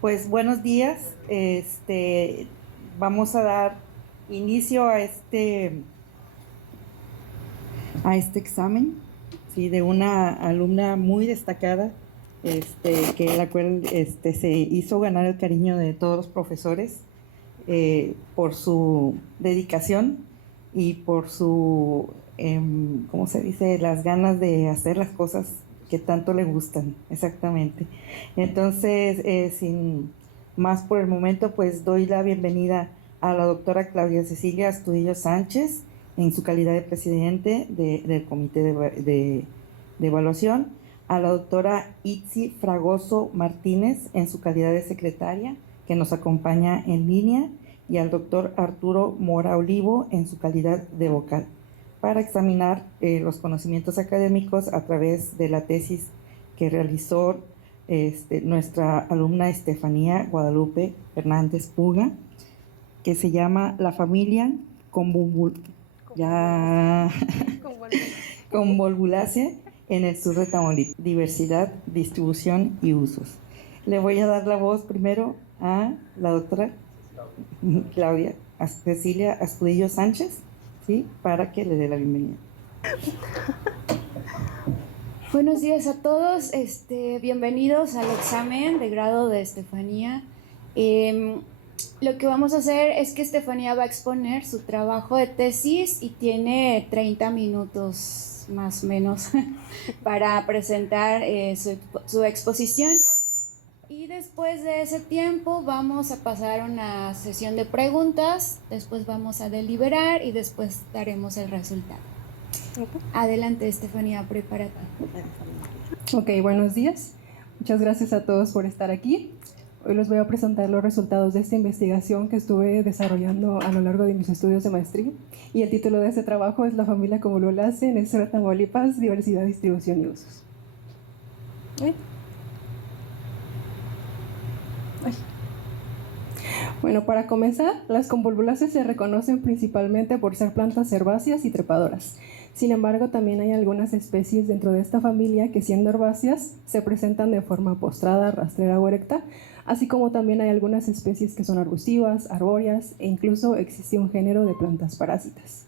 Pues buenos días. Vamos a dar inicio a este examen, sí, de una alumna muy destacada, que la cual se hizo ganar el cariño de todos los profesores por su dedicación y por su, ¿cómo se dice?, las ganas de hacer las cosas que tanto le gustan, exactamente. Entonces, sin más por el momento, pues doy la bienvenida a la doctora Claudia Cecilia Astudillo Sánchez, en su calidad de presidente del Comité de Evaluación, a la doctora Itzi Fragoso Martínez, en su calidad de secretaria, que nos acompaña en línea, y al doctor Arturo Mora Olivo, en su calidad de vocal, para examinar los conocimientos académicos a través de la tesis que realizó nuestra alumna Estefanía Guadalupe Hernández Puga, que se llama La familia convolvulaceae en el sur de Tamaulipas, diversidad, distribución y usos. Le voy a dar la voz primero a la doctora Claudia Cecilia Astudillo Sánchez, ¿sí?, para que le dé la bienvenida. Buenos días a todos, bienvenidos al examen de grado de Estefanía. Lo que vamos a hacer es que Estefanía va a exponer su trabajo de tesis y tiene 30 minutos más o menos para presentar su exposición. Y después de ese tiempo vamos a pasar a una sesión de preguntas, después vamos a deliberar y después daremos el resultado. Adelante, Estefanía, prepárate. Ok, buenos días. Muchas gracias a todos por estar aquí. Hoy les voy a presentar los resultados de esta investigación que estuve desarrollando a lo largo de mis estudios de maestría. Y el título de este trabajo es La familia convolvulaceae en el sur de Tamaulipas, diversidad, distribución y usos. Bueno, para comenzar, las convolvulaceae se reconocen principalmente por ser plantas herbáceas y trepadoras. Sin embargo, también hay algunas especies dentro de esta familia que, siendo herbáceas, se presentan de forma postrada, rastrera o erecta, así como también hay algunas especies que son arbustivas, arbóreas e incluso existe un género de plantas parásitas.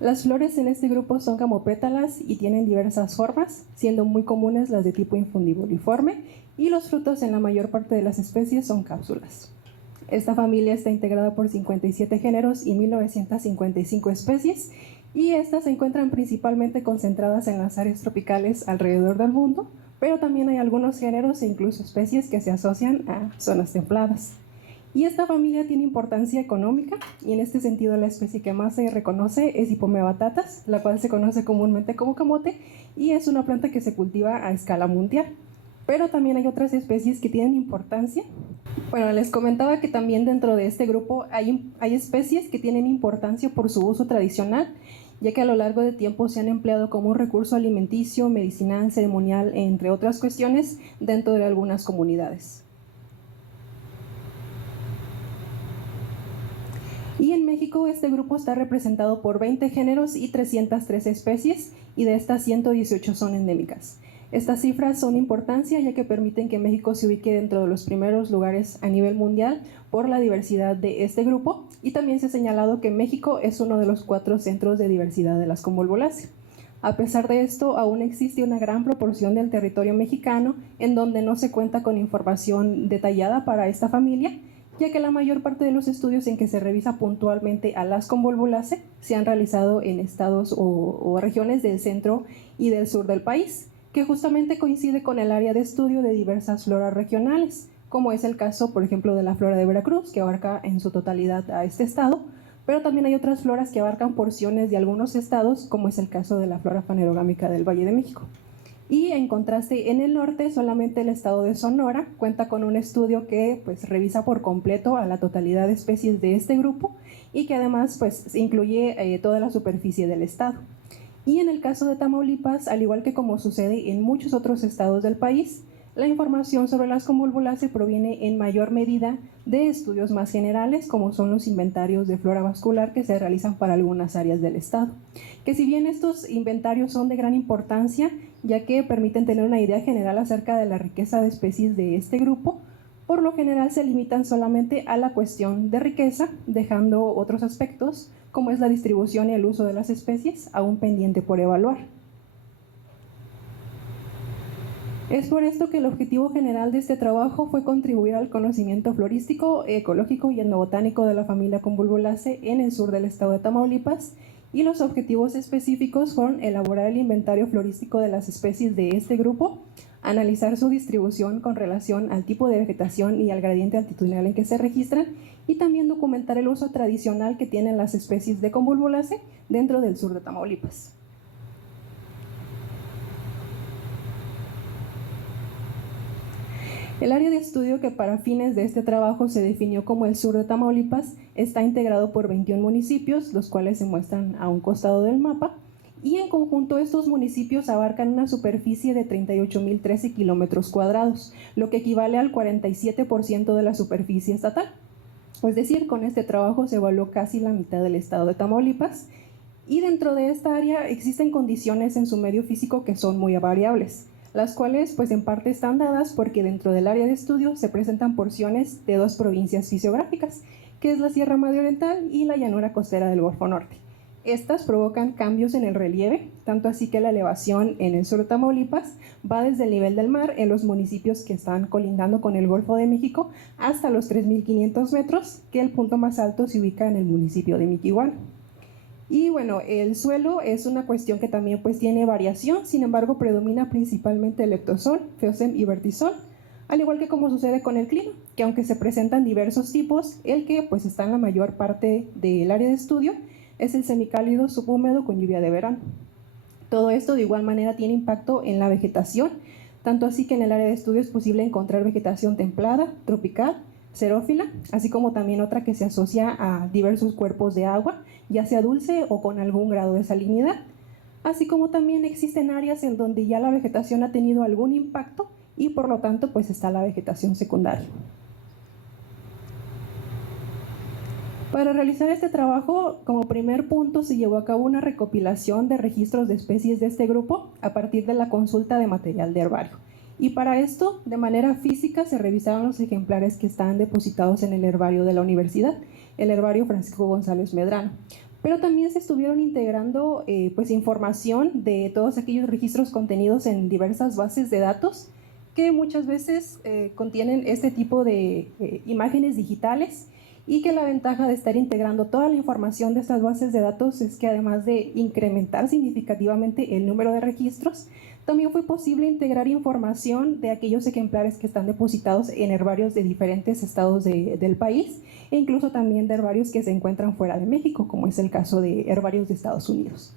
Las flores en este grupo son camopétalas y tienen diversas formas, siendo muy comunes las de tipo infundibuliforme, y los frutos en la mayor parte de las especies son cápsulas. Esta familia está integrada por 57 géneros y 1955 especies, y estas se encuentran principalmente concentradas en las áreas tropicales alrededor del mundo, pero también hay algunos géneros e incluso especies que se asocian a zonas templadas. Y esta familia tiene importancia económica, y en este sentido la especie que más se reconoce es Hipomea batatas, la cual se conoce comúnmente como camote, y es una planta que se cultiva a escala mundial. Pero también hay otras especies que tienen importancia. Bueno, les comentaba que también dentro de este grupo hay especies que tienen importancia por su uso tradicional, ya que a lo largo de tiempo se han empleado como un recurso alimenticio, medicinal, ceremonial, entre otras cuestiones, dentro de algunas comunidades. Y en México este grupo está representado por 20 géneros y 303 especies, y de estas 118 son endémicas. Estas cifras son de importancia ya que permiten que México se ubique dentro de los primeros lugares a nivel mundial por la diversidad de este grupo, y también se ha señalado que México es uno de los 4 centros de diversidad de las convolvulaceae. A pesar de esto, aún existe una gran proporción del territorio mexicano en donde no se cuenta con información detallada para esta familia, ya que la mayor parte de los estudios en que se revisa puntualmente a las convolvulaceae se han realizado en estados o regiones del centro y del sur del país, que justamente coincide con el área de estudio de diversas floras regionales, como es el caso, por ejemplo, de la flora de Veracruz, que abarca en su totalidad a este estado, pero también hay otras floras que abarcan porciones de algunos estados, como es el caso de la flora fanerogámica del Valle de México. Y en contraste, en el norte, solamente el estado de Sonora cuenta con un estudio que revisa por completo a la totalidad de especies de este grupo, y que además incluye toda la superficie del estado. Y en el caso de Tamaulipas, al igual que como sucede en muchos otros estados del país, la información sobre las convolvulaceae proviene en mayor medida de estudios más generales, como son los inventarios de flora vascular que se realizan para algunas áreas del estado. Que si bien estos inventarios son de gran importancia, ya que permiten tener una idea general acerca de la riqueza de especies de este grupo, por lo general se limitan solamente a la cuestión de riqueza, dejando otros aspectos, como es la distribución y el uso de las especies, aún pendiente por evaluar. Es por esto que el objetivo general de este trabajo fue contribuir al conocimiento florístico, ecológico y etnobotánico de la familia Convolvulaceae en el sur del estado de Tamaulipas, y los objetivos específicos fueron elaborar el inventario florístico de las especies de este grupo, analizar su distribución con relación al tipo de vegetación y al gradiente altitudinal en que se registran, y también documentar el uso tradicional que tienen las especies de Convolvulaceae dentro del sur de Tamaulipas. El área de estudio que para fines de este trabajo se definió como el sur de Tamaulipas está integrado por 21 municipios, los cuales se muestran a un costado del mapa, y en conjunto estos municipios abarcan una superficie de 38.013 kilómetros cuadrados, lo que equivale al 47% de la superficie estatal. Es decir, con este trabajo se evaluó casi la mitad del estado de Tamaulipas, y dentro de esta área existen condiciones en su medio físico que son muy variables, las cuales pues en parte están dadas porque dentro del área de estudio se presentan porciones de dos provincias fisiográficas, que es la Sierra Madre Oriental y la llanura costera del Golfo Norte. Estas provocan cambios en el relieve, tanto así que la elevación en el sur de Tamaulipas va desde el nivel del mar en los municipios que están colindando con el Golfo de México hasta los 3.500 metros, que el punto más alto se ubica en el municipio de Miquihuala. Y bueno, el suelo es una cuestión que también pues tiene variación, sin embargo predomina principalmente el leptosol, feozem y vertisol, al igual que como sucede con el clima, que aunque se presentan diversos tipos, el que pues está en la mayor parte del área de estudio es el semicálido subhúmedo con lluvia de verano. Todo esto de igual manera tiene impacto en la vegetación, tanto así que en el área de estudio es posible encontrar vegetación templada, tropical, xerófila, así como también otra que se asocia a diversos cuerpos de agua, ya sea dulce o con algún grado de salinidad, así como también existen áreas en donde ya la vegetación ha tenido algún impacto y por lo tanto pues está la vegetación secundaria. Para realizar este trabajo, como primer punto, se llevó a cabo una recopilación de registros de especies de este grupo a partir de la consulta de material de herbario. Y para esto, de manera física, se revisaron los ejemplares que están depositados en el herbario de la universidad, el herbario Francisco González Medrano. Pero también se estuvieron integrando pues, información de todos aquellos registros contenidos en diversas bases de datos que muchas veces contienen este tipo de imágenes digitales, y que la ventaja de estar integrando toda la información de estas bases de datos es que además de incrementar significativamente el número de registros, también fue posible integrar información de aquellos ejemplares que están depositados en herbarios de diferentes estados del país e incluso también de herbarios que se encuentran fuera de México, como es el caso de herbarios de Estados Unidos.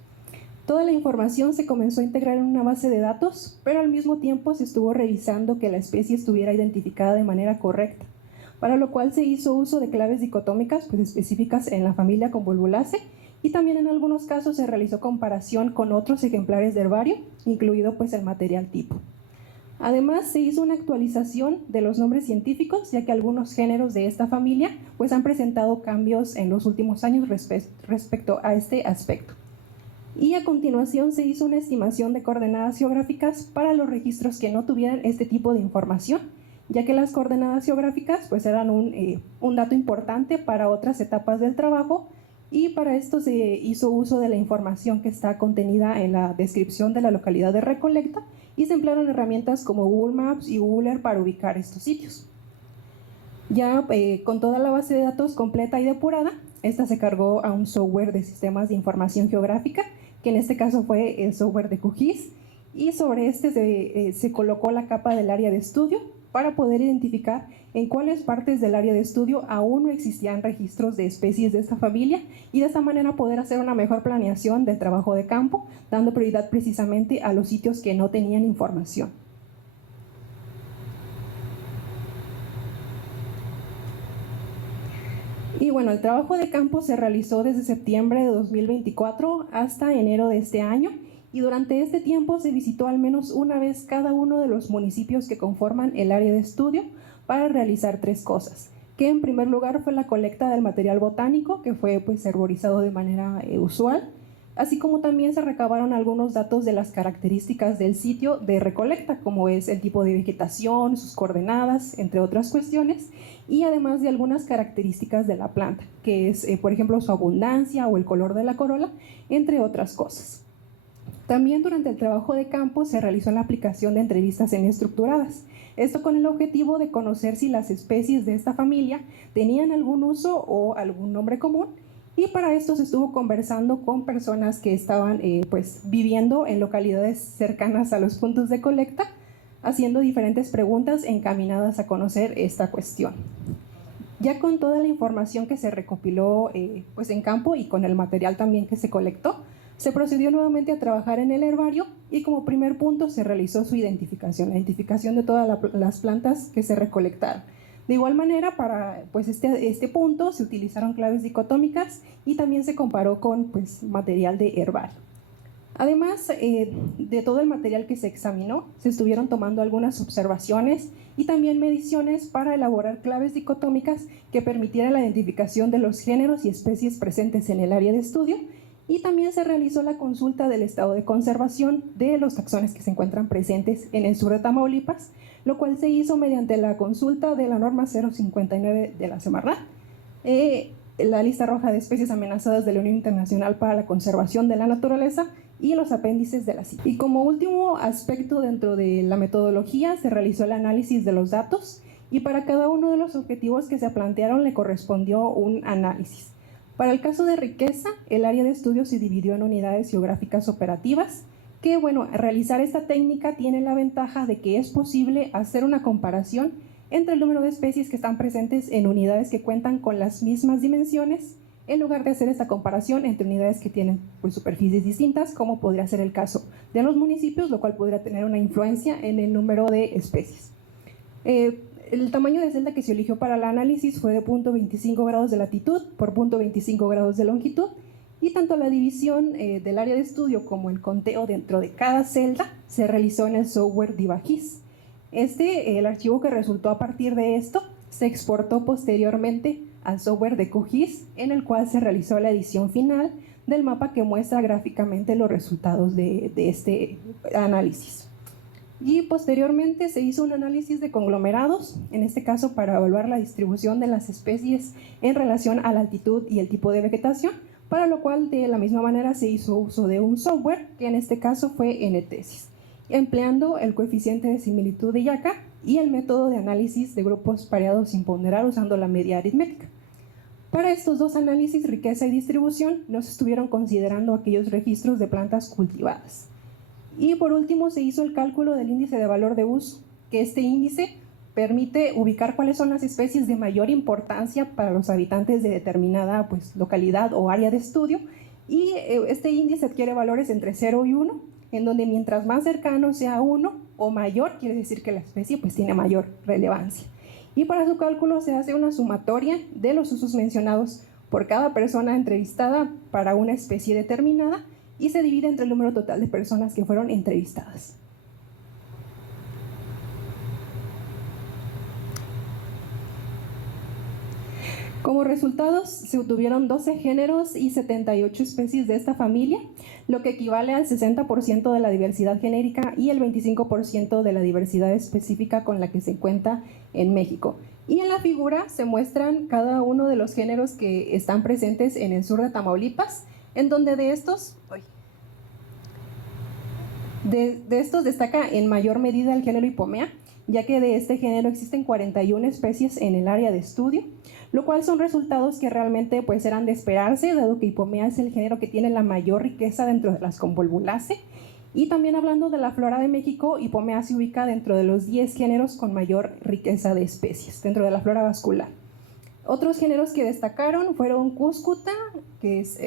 Toda la información se comenzó a integrar en una base de datos, pero al mismo tiempo se estuvo revisando que la especie estuviera identificada de manera correcta, para lo cual se hizo uso de claves dicotómicas pues, específicas en la familia Convolvulaceae, y también en algunos casos se realizó comparación con otros ejemplares de herbario, incluido pues, el material tipo. Además, se hizo una actualización de los nombres científicos, ya que algunos géneros de esta familia pues, han presentado cambios en los últimos años respecto a este aspecto. Y a continuación se hizo una estimación de coordenadas geográficas para los registros que no tuvieran este tipo de información, ya que las coordenadas geográficas pues, eran un dato importante para otras etapas del trabajo, y para esto se hizo uso de la información que está contenida en la descripción de la localidad de recolecta y se emplearon herramientas como Google Maps y Google Earth para ubicar estos sitios. Ya con toda la base de datos completa y depurada, esta se cargó a un software de sistemas de información geográfica, que en este caso fue el software de QGIS, y sobre este se colocó la capa del área de estudio para poder identificar en cuáles partes del área de estudio aún no existían registros de especies de esta familia, y de esta manera poder hacer una mejor planeación del trabajo de campo, dando prioridad precisamente a los sitios que no tenían información. Y bueno, el trabajo de campo se realizó desde septiembre de 2024 hasta enero de este año, y durante este tiempo se visitó al menos una vez cada uno de los municipios que conforman el área de estudio para realizar tres cosas, que en primer lugar fue la colecta del material botánico, que fue pues herborizado de manera usual. así como también se recabaron algunos datos de las características del sitio de recolecta, como es el tipo de vegetación, sus coordenadas, entre otras cuestiones, y además de algunas características de la planta, que es, por ejemplo, su abundancia o el color de la corola, entre otras cosas. También durante el trabajo de campo se realizó la aplicación de entrevistas semiestructuradas, esto con el objetivo de conocer si las especies de esta familia tenían algún uso o algún nombre común, y para esto se estuvo conversando con personas que estaban pues viviendo en localidades cercanas a los puntos de colecta, haciendo diferentes preguntas encaminadas a conocer esta cuestión. Ya con toda la información que se recopiló pues en campo y con el material también que se colectó, se procedió nuevamente a trabajar en el herbario y como primer punto se realizó su identificación, la identificación de todas las plantas que se recolectaron. De igual manera, para pues este punto se utilizaron claves dicotómicas y también se comparó con pues, material de herbario. Además de todo el material que se examinó, se estuvieron tomando algunas observaciones y también mediciones para elaborar claves dicotómicas que permitieran la identificación de los géneros y especies presentes en el área de estudio, y también se realizó la consulta del estado de conservación de los taxones que se encuentran presentes en el sur de Tamaulipas, lo cual se hizo mediante la consulta de la norma 059 de la Semarnat, la lista roja de especies amenazadas de la Unión Internacional para la Conservación de la Naturaleza y los apéndices de la CITES. Y como último aspecto dentro de la metodología se realizó el análisis de los datos y para cada uno de los objetivos que se plantearon le correspondió un análisis. Para el caso de riqueza, el área de estudio se dividió en unidades geográficas operativas, que bueno, realizar esta técnica tiene la ventaja de que es posible hacer una comparación entre el número de especies que están presentes en unidades que cuentan con las mismas dimensiones, en lugar de hacer esta comparación entre unidades que tienen pues, superficies distintas, como podría ser el caso de los municipios, lo cual podría tener una influencia en el número de especies. El tamaño de celda que se eligió para el análisis fue de 0.25 grados de latitud por 0.25 grados de longitud, y tanto la división del área de estudio como el conteo dentro de cada celda se realizó en el software DivaGIS. El archivo que resultó a partir de esto se exportó posteriormente al software de QGIS, en el cual se realizó la edición final del mapa que muestra gráficamente los resultados de este análisis. Y posteriormente se hizo un análisis de conglomerados, en este caso para evaluar la distribución de las especies en relación a la altitud y el tipo de vegetación, para lo cual de la misma manera se hizo uso de un software, que en este caso fue NTESIS, empleando el coeficiente de similitud de Yaca y el método de análisis de grupos pareados sin ponderar usando la media aritmética. Para estos dos análisis, riqueza y distribución, no se estuvieron considerando aquellos registros de plantas cultivadas. Y por último se hizo el cálculo del índice de valor de uso, que este índice permite ubicar cuáles son las especies de mayor importancia para los habitantes de determinada pues, localidad o área de estudio, y este índice adquiere valores entre 0 y 1, en donde mientras más cercano sea 1 o mayor, quiere decir que la especie pues, tiene mayor relevancia. Y para su cálculo se hace una sumatoria de los usos mencionados por cada persona entrevistada para una especie determinada, y se divide entre el número total de personas que fueron entrevistadas. Como resultados, se obtuvieron 12 géneros y 78 especies de esta familia, lo que equivale al 60% de la diversidad genérica y el 25% de la diversidad específica con la que se cuenta en México. Y en la figura se muestran cada uno de los géneros que están presentes en el sur de Tamaulipas, en donde de estos destaca en mayor medida el género Hipomea, ya que de este género existen 41 especies en el área de estudio, lo cual son resultados que realmente pues, eran de esperarse, dado que Hipomea es el género que tiene la mayor riqueza dentro de las Convolvulaceae. Y también hablando de la flora de México, Hipomea se ubica dentro de los 10 géneros con mayor riqueza de especies, dentro de la flora vascular. Otros géneros que destacaron fueron Cuscuta, que es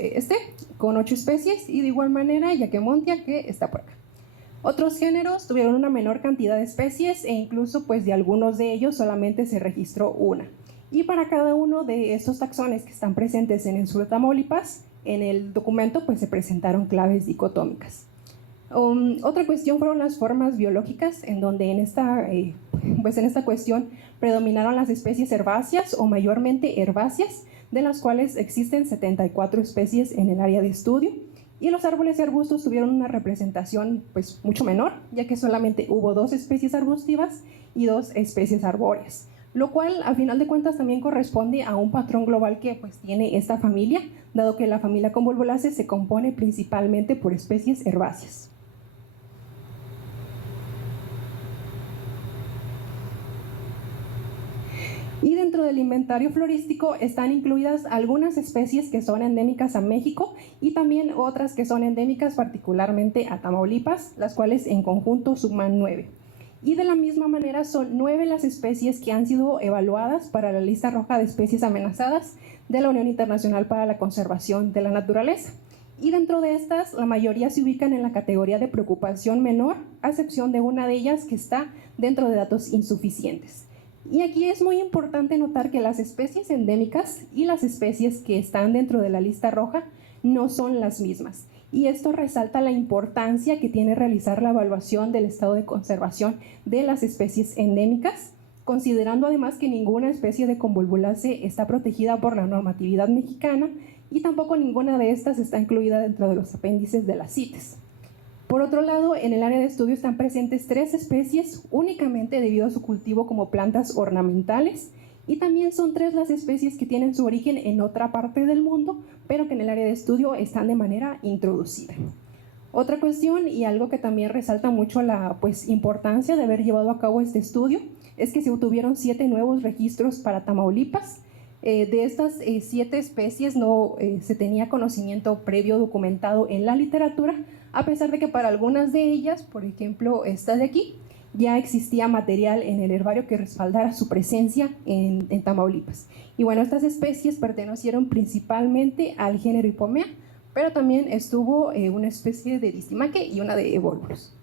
con 8 especies, y de igual manera Yaquemontia, que está por acá. Otros géneros tuvieron una menor cantidad de especies e incluso pues, de algunos de ellos solamente se registró una. Y para cada uno de estos taxones que están presentes en el sur de Tamaulipas, en el documento pues, se presentaron claves dicotómicas. Otra cuestión fueron las formas biológicas, en donde en esta cuestión predominaron las especies herbáceas o mayormente herbáceas, de las cuales existen 74 especies en el área de estudio, y los árboles y arbustos tuvieron una representación pues mucho menor, ya que solamente hubo 2 especies arbustivas y 2 especies arbóreas, lo cual a final de cuentas también corresponde a un patrón global que pues tiene esta familia, dado que la familia Convolvulaceae se compone principalmente por especies herbáceas. Y dentro del inventario florístico están incluidas algunas especies que son endémicas a México y también otras que son endémicas particularmente a Tamaulipas, las cuales en conjunto suman 9. Y de la misma manera son 9 las especies que han sido evaluadas para la lista roja de especies amenazadas de la Unión Internacional para la Conservación de la Naturaleza. Y dentro de estas, la mayoría se ubican en la categoría de preocupación menor, a excepción de una de ellas que está dentro de datos insuficientes. Y aquí es muy importante notar que las especies endémicas y las especies que están dentro de la lista roja no son las mismas. Y esto resalta la importancia que tiene realizar la evaluación del estado de conservación de las especies endémicas, considerando además que ninguna especie de Convolvulaceae está protegida por la normatividad mexicana y tampoco ninguna de estas está incluida dentro de los apéndices de las CITES. Por otro lado, en el área de estudio están presentes 3 especies únicamente debido a su cultivo como plantas ornamentales, y también son 3 las especies que tienen su origen en otra parte del mundo, pero que en el área de estudio están de manera introducida. Otra cuestión, y algo que también resalta mucho la importancia de haber llevado a cabo este estudio, es que se obtuvieron 7 nuevos registros para Tamaulipas. De estas 7 especies no se tenía conocimiento previo documentado en la literatura, a pesar de que para algunas de ellas, por ejemplo esta de aquí, ya existía material en el herbario que respaldara su presencia en Tamaulipas. Y bueno, estas especies pertenecieron principalmente al género Hipomea, pero también estuvo una especie de Distimaque y una de Evolvulus.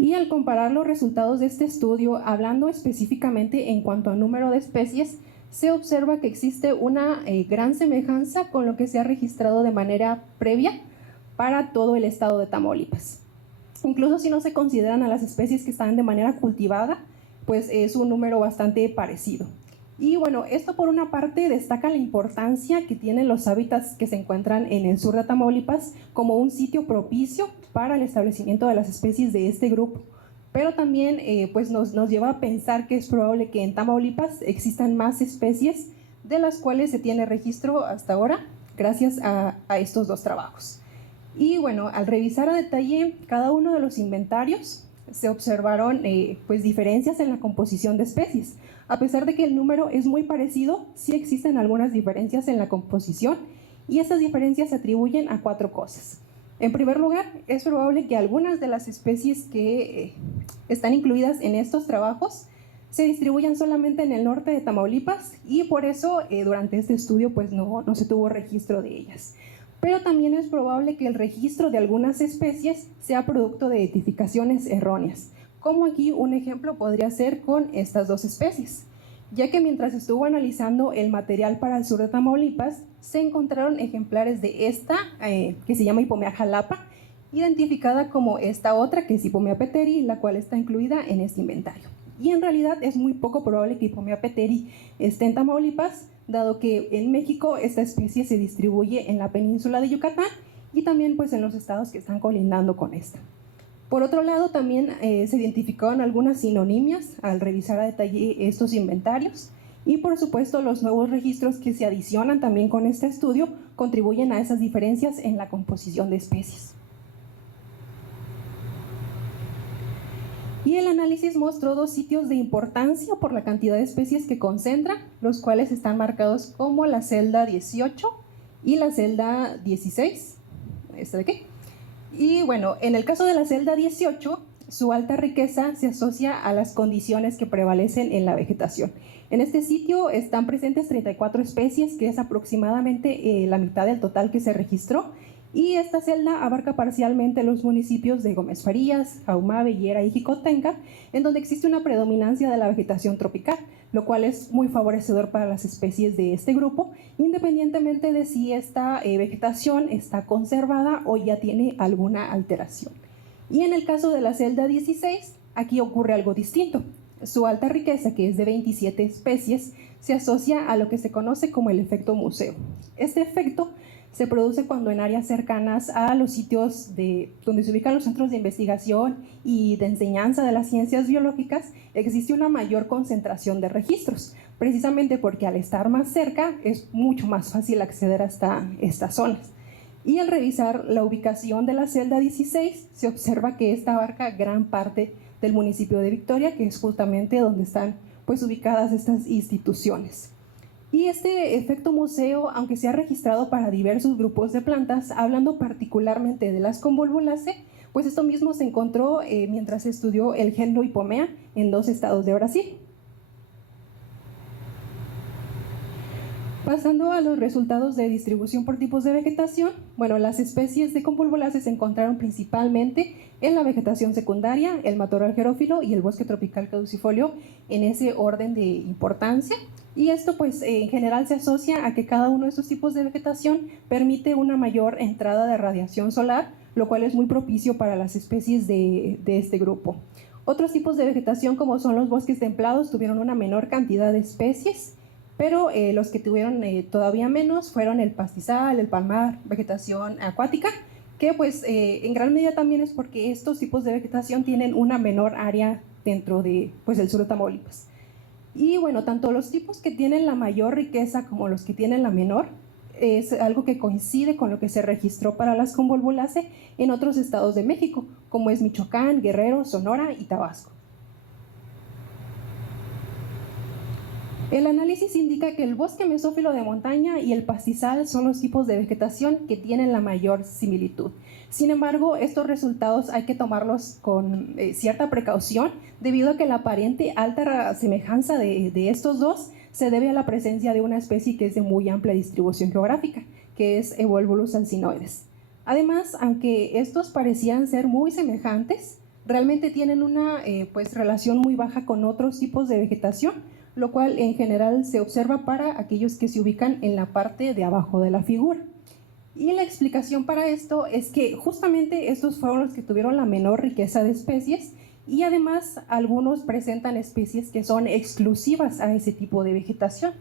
Y al comparar los resultados de este estudio, hablando específicamente en cuanto al número de especies, se observa que existe una gran semejanza con lo que se ha registrado de manera previa para todo el estado de Tamaulipas. Incluso si no se consideran a las especies que están de manera cultivada, pues es un número bastante parecido. Y bueno, esto por una parte destaca la importancia que tienen los hábitats que se encuentran en el sur de Tamaulipas como un sitio propicio para el establecimiento de las especies de este grupo. Pero también pues nos lleva a pensar que es probable que en Tamaulipas existan más especies de las cuales se tiene registro hasta ahora gracias a estos 2 trabajos. Y bueno, al revisar a detalle cada uno de los inventarios, se observaron pues diferencias en la composición de especies. A pesar de que el número es muy parecido, sí existen algunas diferencias en la composición, y estas diferencias se atribuyen a 4 cosas. En primer lugar, es probable que algunas de las especies que están incluidas en estos trabajos se distribuyan solamente en el norte de Tamaulipas, y por eso durante este estudio pues no se tuvo registro de ellas. Pero también es probable que el registro de algunas especies sea producto de edificaciones erróneas, como aquí un ejemplo podría ser con estas 2 especies, ya que mientras estuvo analizando el material para el sur de Tamaulipas, se encontraron ejemplares de esta, que se llama Hipomea jalapa, identificada como esta otra, que es Hipomea peteri, la cual está incluida en este inventario. Y en realidad es muy poco probable que Hipomea peteri esté en Tamaulipas, dado que en México esta especie se distribuye en la península de Yucatán y también pues en los estados que están colindando con esta. Por otro lado, también se identificaron algunas sinonimias al revisar a detalle estos inventarios, y por supuesto los nuevos registros que se adicionan también con este estudio contribuyen a esas diferencias en la composición de especies. Y el análisis mostró 2 sitios de importancia por la cantidad de especies que concentran, los cuales están marcados como la celda 18 y la celda 16. ¿Esta de qué? Y bueno, en el caso de la celda 18, su alta riqueza se asocia a las condiciones que prevalecen en la vegetación. En este sitio están presentes 34 especies, que es aproximadamente la mitad del total que se registró, y esta celda abarca parcialmente los municipios de Gómez Farías, Ahumada, Higuera y Jicotenca, en donde existe una predominancia de la vegetación tropical, lo cual es muy favorecedor para las especies de este grupo, independientemente de si esta vegetación está conservada o ya tiene alguna alteración. Y en el caso de la celda 16, aquí ocurre algo distinto. Su alta riqueza, que es de 27 especies, se asocia a lo que se conoce como el efecto museo. Este efecto se produce cuando en áreas cercanas a los sitios donde se ubican los centros de investigación y de enseñanza de las ciencias biológicas existe una mayor concentración de registros, precisamente porque al estar más cerca es mucho más fácil acceder hasta estas zonas. Y al revisar la ubicación de la celda 16, se observa que esta abarca gran parte del municipio de Victoria, que es justamente donde están pues ubicadas estas instituciones. Y este efecto museo, aunque se ha registrado para diversos grupos de plantas, hablando particularmente de las convolvulaceae, pues esto mismo se encontró mientras se estudió el género Hipomea en 2 estados de Brasil. Pasando a los resultados de distribución por tipos de vegetación, bueno, las especies de convolvulaceae se encontraron principalmente en la vegetación secundaria, el matorral xerófilo y el bosque tropical caducifolio, en ese orden de importancia. Y esto pues en general se asocia a que cada uno de estos tipos de vegetación permite una mayor entrada de radiación solar, lo cual es muy propicio para las especies de este grupo. Otros tipos de vegetación, como son los bosques templados, tuvieron una menor cantidad de especies, pero los que tuvieron todavía menos fueron el pastizal, el palmar, vegetación acuática, que pues en gran medida también es porque estos tipos de vegetación tienen una menor área dentro de pues el sur de Tamaulipas. Y bueno, tanto los tipos que tienen la mayor riqueza como los que tienen la menor es algo que coincide con lo que se registró para las convolvulaceae en otros estados de México, como es Michoacán, Guerrero, Sonora y Tabasco. El análisis indica que el bosque mesófilo de montaña y el pastizal son los tipos de vegetación que tienen la mayor similitud. Sin embargo, estos resultados hay que tomarlos con cierta precaución, debido a que la aparente alta semejanza de estos dos se debe a la presencia de una especie que es de muy amplia distribución geográfica, que es Evolvulus alsinoides. Además, aunque estos parecían ser muy semejantes, realmente tienen una pues, relación muy baja con otros tipos de vegetación, lo cual en general se observa para aquellos que se ubican en la parte de abajo de la figura. Y la explicación para esto es que justamente estos fueron los que tuvieron la menor riqueza de especies, y además algunos presentan especies que son exclusivas a ese tipo de vegetación,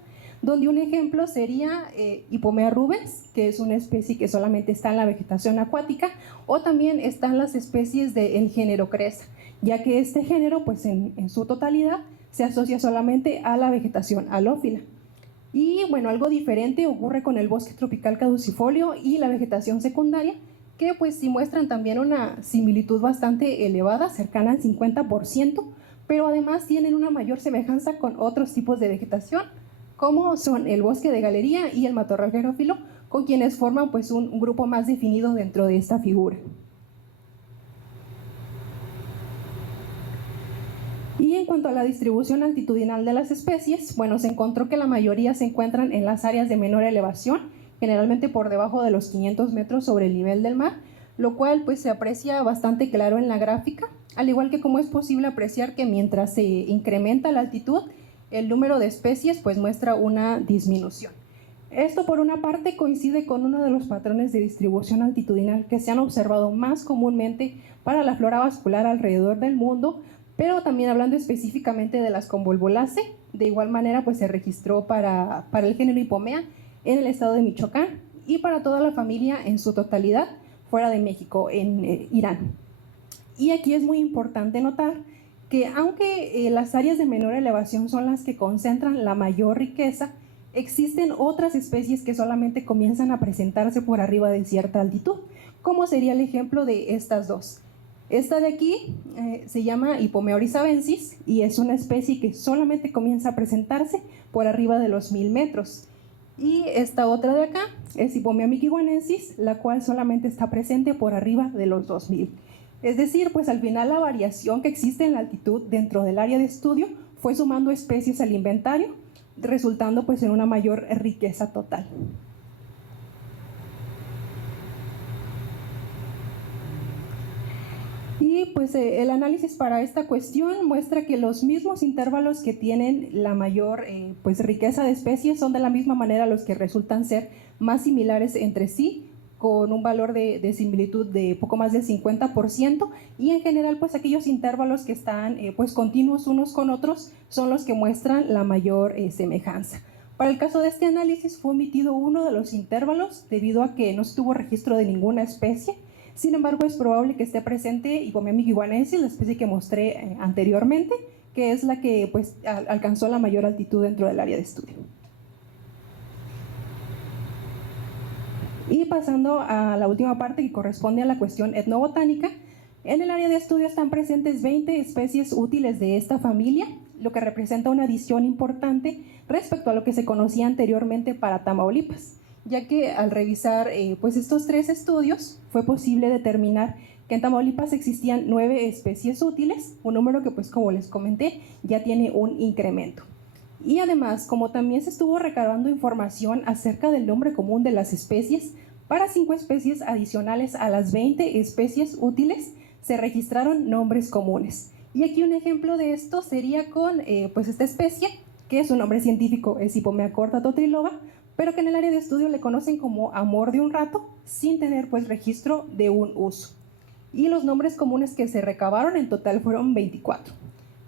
donde un ejemplo sería Hipomea rubens, que es una especie que solamente está en la vegetación acuática, o también están las especies del género Cresa, ya que este género pues en su totalidad se asocia solamente a la vegetación halófila. Y bueno, algo diferente ocurre con el bosque tropical caducifolio y la vegetación secundaria, que pues sí muestran también una similitud bastante elevada, cercana al 50%, pero además tienen una mayor semejanza con otros tipos de vegetación, como son el bosque de galería y el matorral xerófilo, con quienes forman pues un grupo más definido dentro de esta figura. Y en cuanto a la distribución altitudinal de las especies, bueno, se encontró que la mayoría se encuentran en las áreas de menor elevación, generalmente por debajo de los 500 metros sobre el nivel del mar, lo cual pues se aprecia bastante claro en la gráfica, al igual que cómo es posible apreciar que mientras se incrementa la altitud, el número de especies pues muestra una disminución. Esto por una parte coincide con uno de los patrones de distribución altitudinal que se han observado más comúnmente para la flora vascular alrededor del mundo, pero también hablando específicamente de las convolvulaceae, de igual manera pues se registró para el género Hipomea en el estado de Michoacán y para toda la familia en su totalidad fuera de México, en Irán. Y aquí es muy importante notar que aunque las áreas de menor elevación son las que concentran la mayor riqueza, existen otras especies que solamente comienzan a presentarse por arriba de cierta altitud, como sería el ejemplo de estas dos. Esta de aquí se llama Hipomea oryzabensis y es una especie que solamente comienza a presentarse por arriba de los 1000 metros. Y esta otra de acá es Hipomea michiganensis, la cual solamente está presente por arriba de los 2000. Es decir, pues al final la variación que existe en la altitud dentro del área de estudio fue sumando especies al inventario, resultando pues en una mayor riqueza total. Y pues el análisis para esta cuestión muestra que los mismos intervalos que tienen la mayor pues riqueza de especies son de la misma manera los que resultan ser más similares entre sí con un valor de similitud de poco más del 50%, y en general pues aquellos intervalos que están pues continuos unos con otros son los que muestran la mayor semejanza. Para el caso de este análisis fue omitido uno de los intervalos debido a que no se tuvo registro de ninguna especie. Sin embargo, es probable que esté presente Hipomea mikiwanensis, la especie que mostré anteriormente, que es la que pues alcanzó la mayor altitud dentro del área de estudio. Y pasando a la última parte, que corresponde a la cuestión etnobotánica, en el área de estudio están presentes 20 especies útiles de esta familia, lo que representa una adición importante respecto a lo que se conocía anteriormente para Tamaulipas, ya que al revisar pues estos 3 estudios fue posible determinar que en Tamaulipas existían 9 especies útiles, un número que pues como les comenté ya tiene un incremento. Y además, como también se estuvo recabando información acerca del nombre común de las especies, para 5 especies adicionales a las 20 especies útiles se registraron nombres comunes. Y aquí un ejemplo de esto sería con pues esta especie, que su nombre científico es Hipomea corta totrilova, pero que en el área de estudio le conocen como amor de un rato, sin tener pues registro de un uso. Y los nombres comunes que se recabaron en total fueron 24.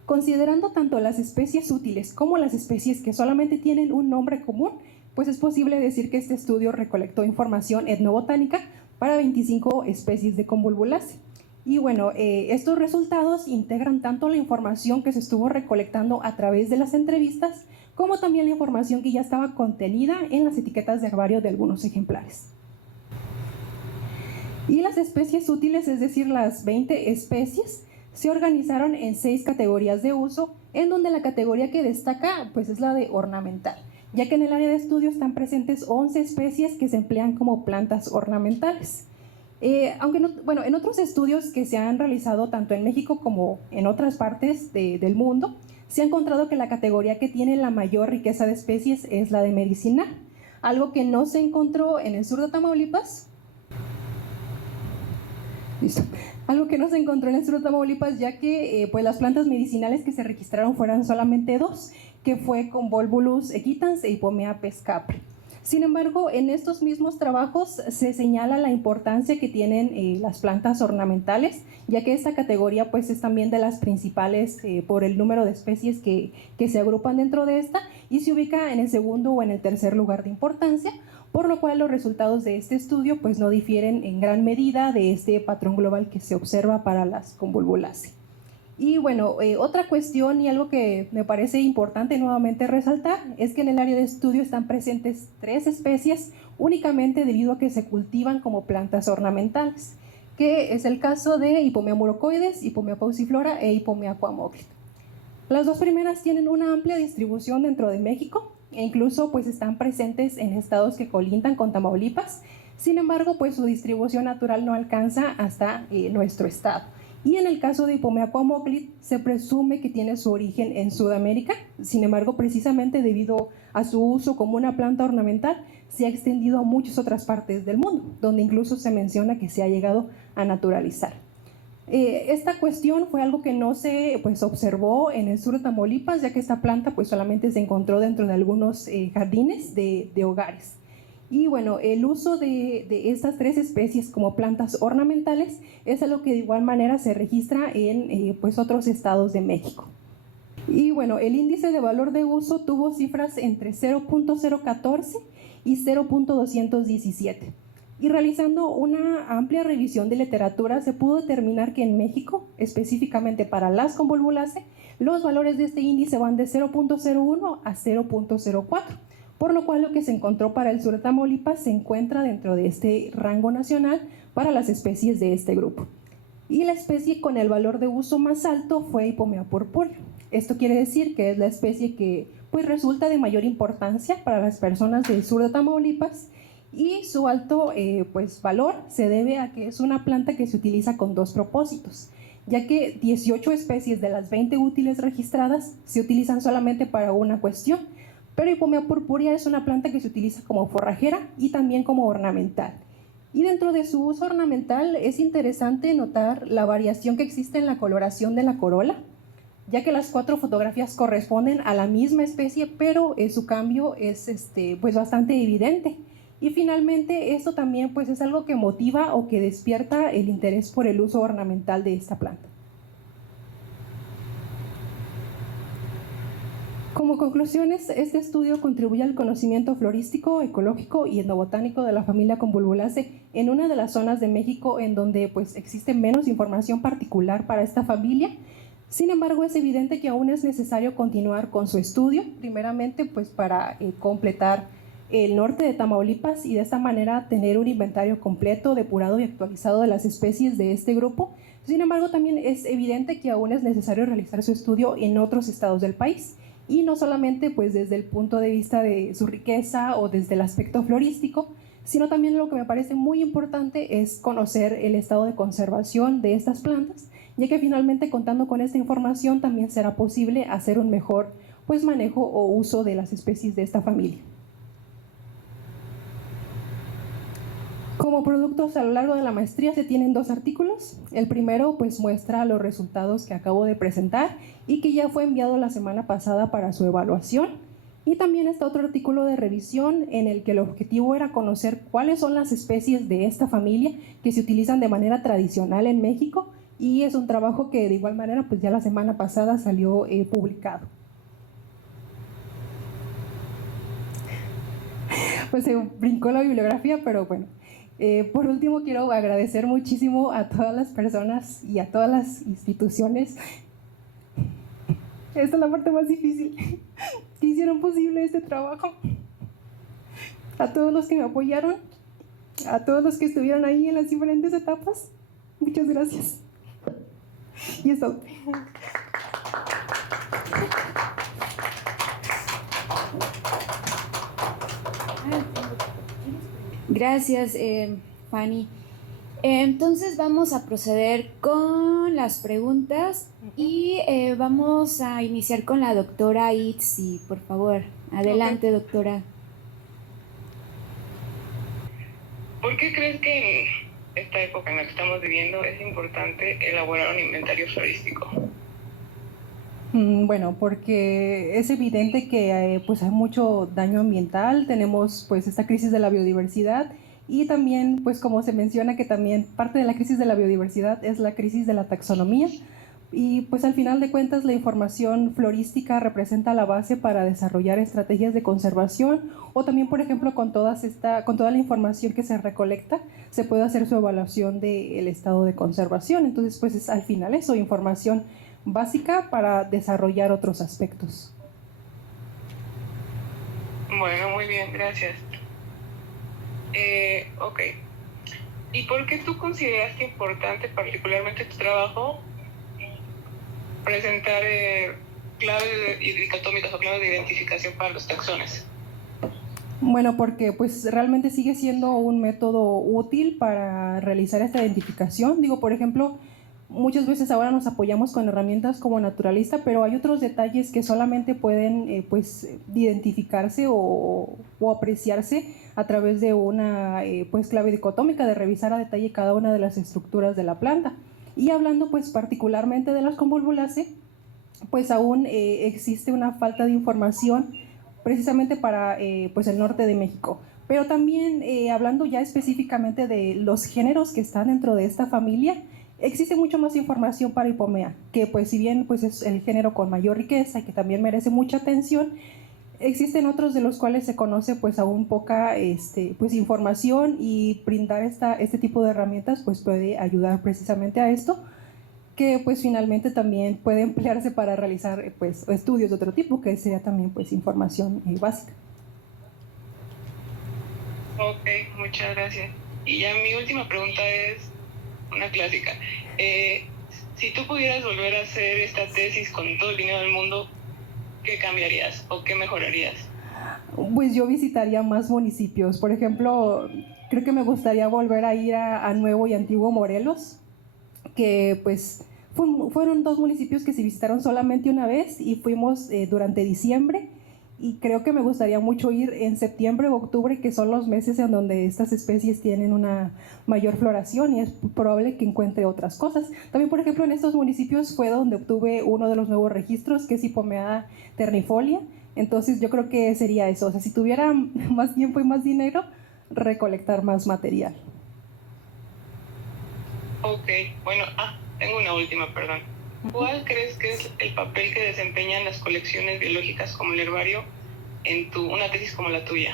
Considerando tanto las especies útiles como las especies que solamente tienen un nombre común, pues es posible decir que este estudio recolectó información etnobotánica para 25 especies de Convolvulaceae. Y bueno, estos resultados integran tanto la información que se estuvo recolectando a través de las entrevistas, como también la información que ya estaba contenida en las etiquetas de herbario de algunos ejemplares. Y las especies útiles, es decir, las 20 especies, se organizaron en 6 categorías de uso, en donde la categoría que destaca pues es la de ornamental, ya que en el área de estudio están presentes 11 especies que se emplean como plantas ornamentales. Aunque no, bueno, en otros estudios que se han realizado tanto en México como en otras partes del mundo, se ha encontrado que la categoría que tiene la mayor riqueza de especies es la de medicinal, algo que no se encontró en el sur de Tamaulipas. Listo. Algo que no se encontró en el sur de Tamaulipas, ya que pues las plantas medicinales que se registraron fueron solamente 2, que fue Convolvulus equitans e Hipomea pescapre. Sin embargo, en estos mismos trabajos se señala la importancia que tienen las plantas ornamentales, ya que esta categoría pues es también de las principales por el número de especies que se agrupan dentro de esta, y se ubica en el segundo o en el tercer lugar de importancia, por lo cual los resultados de este estudio pues no difieren en gran medida de este patrón global que se observa para las Convolvulaceae. Y bueno, otra cuestión y algo que me parece importante nuevamente resaltar es que en el área de estudio están presentes 3 especies únicamente debido a que se cultivan como plantas ornamentales, que es el caso de Hipomea murocoides, Hipomea pauciflora e Hipomea coamoclita. Las 2 primeras tienen una amplia distribución dentro de México e incluso pues están presentes en estados que colindan con Tamaulipas. Sin embargo, pues su distribución natural no alcanza hasta nuestro estado. Y en el caso de Hipomea coamoclita se presume que tiene su origen en Sudamérica. Sin embargo, precisamente debido a su uso como una planta ornamental, se ha extendido a muchas otras partes del mundo, donde incluso se menciona que se ha llegado a naturalizar. Esta cuestión fue algo que no se pues, observó en el sur de Tamaulipas, ya que esta planta pues, solamente se encontró dentro de algunos jardines de hogares. Y bueno, el uso de estas 3 especies como plantas ornamentales es algo que de igual manera se registra en pues otros estados de México. Y bueno, el índice de valor de uso tuvo cifras entre 0.014 y 0.217. Y realizando una amplia revisión de literatura se pudo determinar que en México, específicamente para las Convolvulaceae, los valores de este índice van de 0.01 a 0.04. Por lo cual lo que se encontró para el sur de Tamaulipas se encuentra dentro de este rango nacional para las especies de este grupo. Y la especie con el valor de uso más alto fue Hipomea purpurea. Esto quiere decir que es la especie que pues, resulta de mayor importancia para las personas del sur de Tamaulipas, y su alto pues, valor se debe a que es una planta que se utiliza con 2 propósitos, ya que 18 especies de las 20 útiles registradas se utilizan solamente para una cuestión. Pero Hipomea purpurea es una planta que se utiliza como forrajera y también como ornamental. Y dentro de su uso ornamental es interesante notar la variación que existe en la coloración de la corola, ya que las 4 fotografías corresponden a la misma especie, pero su cambio es pues bastante evidente. Y finalmente, esto también pues, es algo que motiva o que despierta el interés por el uso ornamental de esta planta. Como conclusiones, este estudio contribuye al conocimiento florístico, ecológico y etnobotánico de la familia Convolvulaceae en una de las zonas de México en donde pues, existe menos información particular para esta familia. Sin embargo, es evidente que aún es necesario continuar con su estudio, primeramente pues, para completar el norte de Tamaulipas y de esta manera tener un inventario completo, depurado y actualizado de las especies de este grupo. Sin embargo, también es evidente que aún es necesario realizar su estudio en otros estados del país. Y no solamente pues, desde el punto de vista de su riqueza o desde el aspecto florístico, sino también lo que me parece muy importante es conocer el estado de conservación de estas plantas, ya que finalmente contando con esta información también será posible hacer un mejor pues, manejo o uso de las especies de esta familia. Como productos a lo largo de la maestría se tienen 2 artículos. El primero pues muestra los resultados que acabo de presentar y que ya fue enviado la semana pasada para su evaluación. Y también está otro artículo de revisión en el que el objetivo era conocer cuáles son las especies de esta familia que se utilizan de manera tradicional en México, y es un trabajo que de igual manera pues ya la semana pasada salió publicado. Pues se brincó la bibliografía, pero bueno. Por último, quiero agradecer muchísimo a todas las personas y a todas las instituciones. Esta es la parte más difícil, que hicieron posible este trabajo. A todos los que me apoyaron, a todos los que estuvieron ahí en las diferentes etapas, muchas gracias. Y eso. Gracias, Fanny. Entonces vamos a proceder con las preguntas y vamos a iniciar con la doctora Itzi, por favor. Adelante, doctora. ¿Por qué crees que en esta época en la que estamos viviendo es importante elaborar un inventario florístico? Bueno, porque es evidente que pues hay mucho daño ambiental, tenemos pues esta crisis de la biodiversidad y también pues como se menciona que también parte de la crisis de la biodiversidad es la crisis de la taxonomía, y pues al final de cuentas la información florística representa la base para desarrollar estrategias de conservación, o también por ejemplo con toda la información que se recolecta se puede hacer su evaluación del estado de conservación. Entonces pues es al final eso, información básica para desarrollar otros aspectos. Bueno, muy bien, gracias. Ok. ¿Y por qué tú consideraste importante, particularmente tu trabajo, presentar claves dicotómicas o claves de identificación para los taxones? Bueno, porque pues realmente sigue siendo un método útil para realizar esta identificación. Digo, por ejemplo, muchas veces ahora nos apoyamos con herramientas como Naturalista, pero hay otros detalles que solamente pueden pues identificarse o apreciarse a través de una pues clave dicotómica, de revisar a detalle cada una de las estructuras de la planta. Y hablando pues particularmente de las Convolvulaceae, pues aún existe una falta de información precisamente para pues el norte de México. Pero también hablando ya específicamente de los géneros que están dentro de esta familia, existe mucho más información para Hipomea, que pues si bien pues es el género con mayor riqueza y que también merece mucha atención, existen otros de los cuales se conoce pues aún poca pues información, y brindar este tipo de herramientas pues puede ayudar precisamente a esto, que pues finalmente también puede emplearse para realizar pues estudios de otro tipo, que sería también pues información básica. Ok, muchas gracias. Y ya mi última pregunta es una clásica. Si tú pudieras volver a hacer esta tesis con todo el dinero del mundo, ¿qué cambiarías o qué mejorarías? Pues yo visitaría más municipios. Por ejemplo, creo que me gustaría volver a ir a Nuevo y Antiguo Morelos, que pues fueron 2 municipios que se visitaron solamente una vez y fuimos durante diciembre, y creo que me gustaría mucho ir en septiembre o octubre, que son los meses en donde estas especies tienen una mayor floración y es probable que encuentre otras cosas. También, por ejemplo, en estos municipios fue donde obtuve uno de los nuevos registros, que es Hipomea ternifolia. Entonces yo creo que sería eso. O sea, si tuviera más tiempo y más dinero, recolectar más material. Ok, bueno, tengo una última, perdón. ¿Cuál crees que es el papel que desempeñan las colecciones biológicas como el herbario en una tesis como la tuya?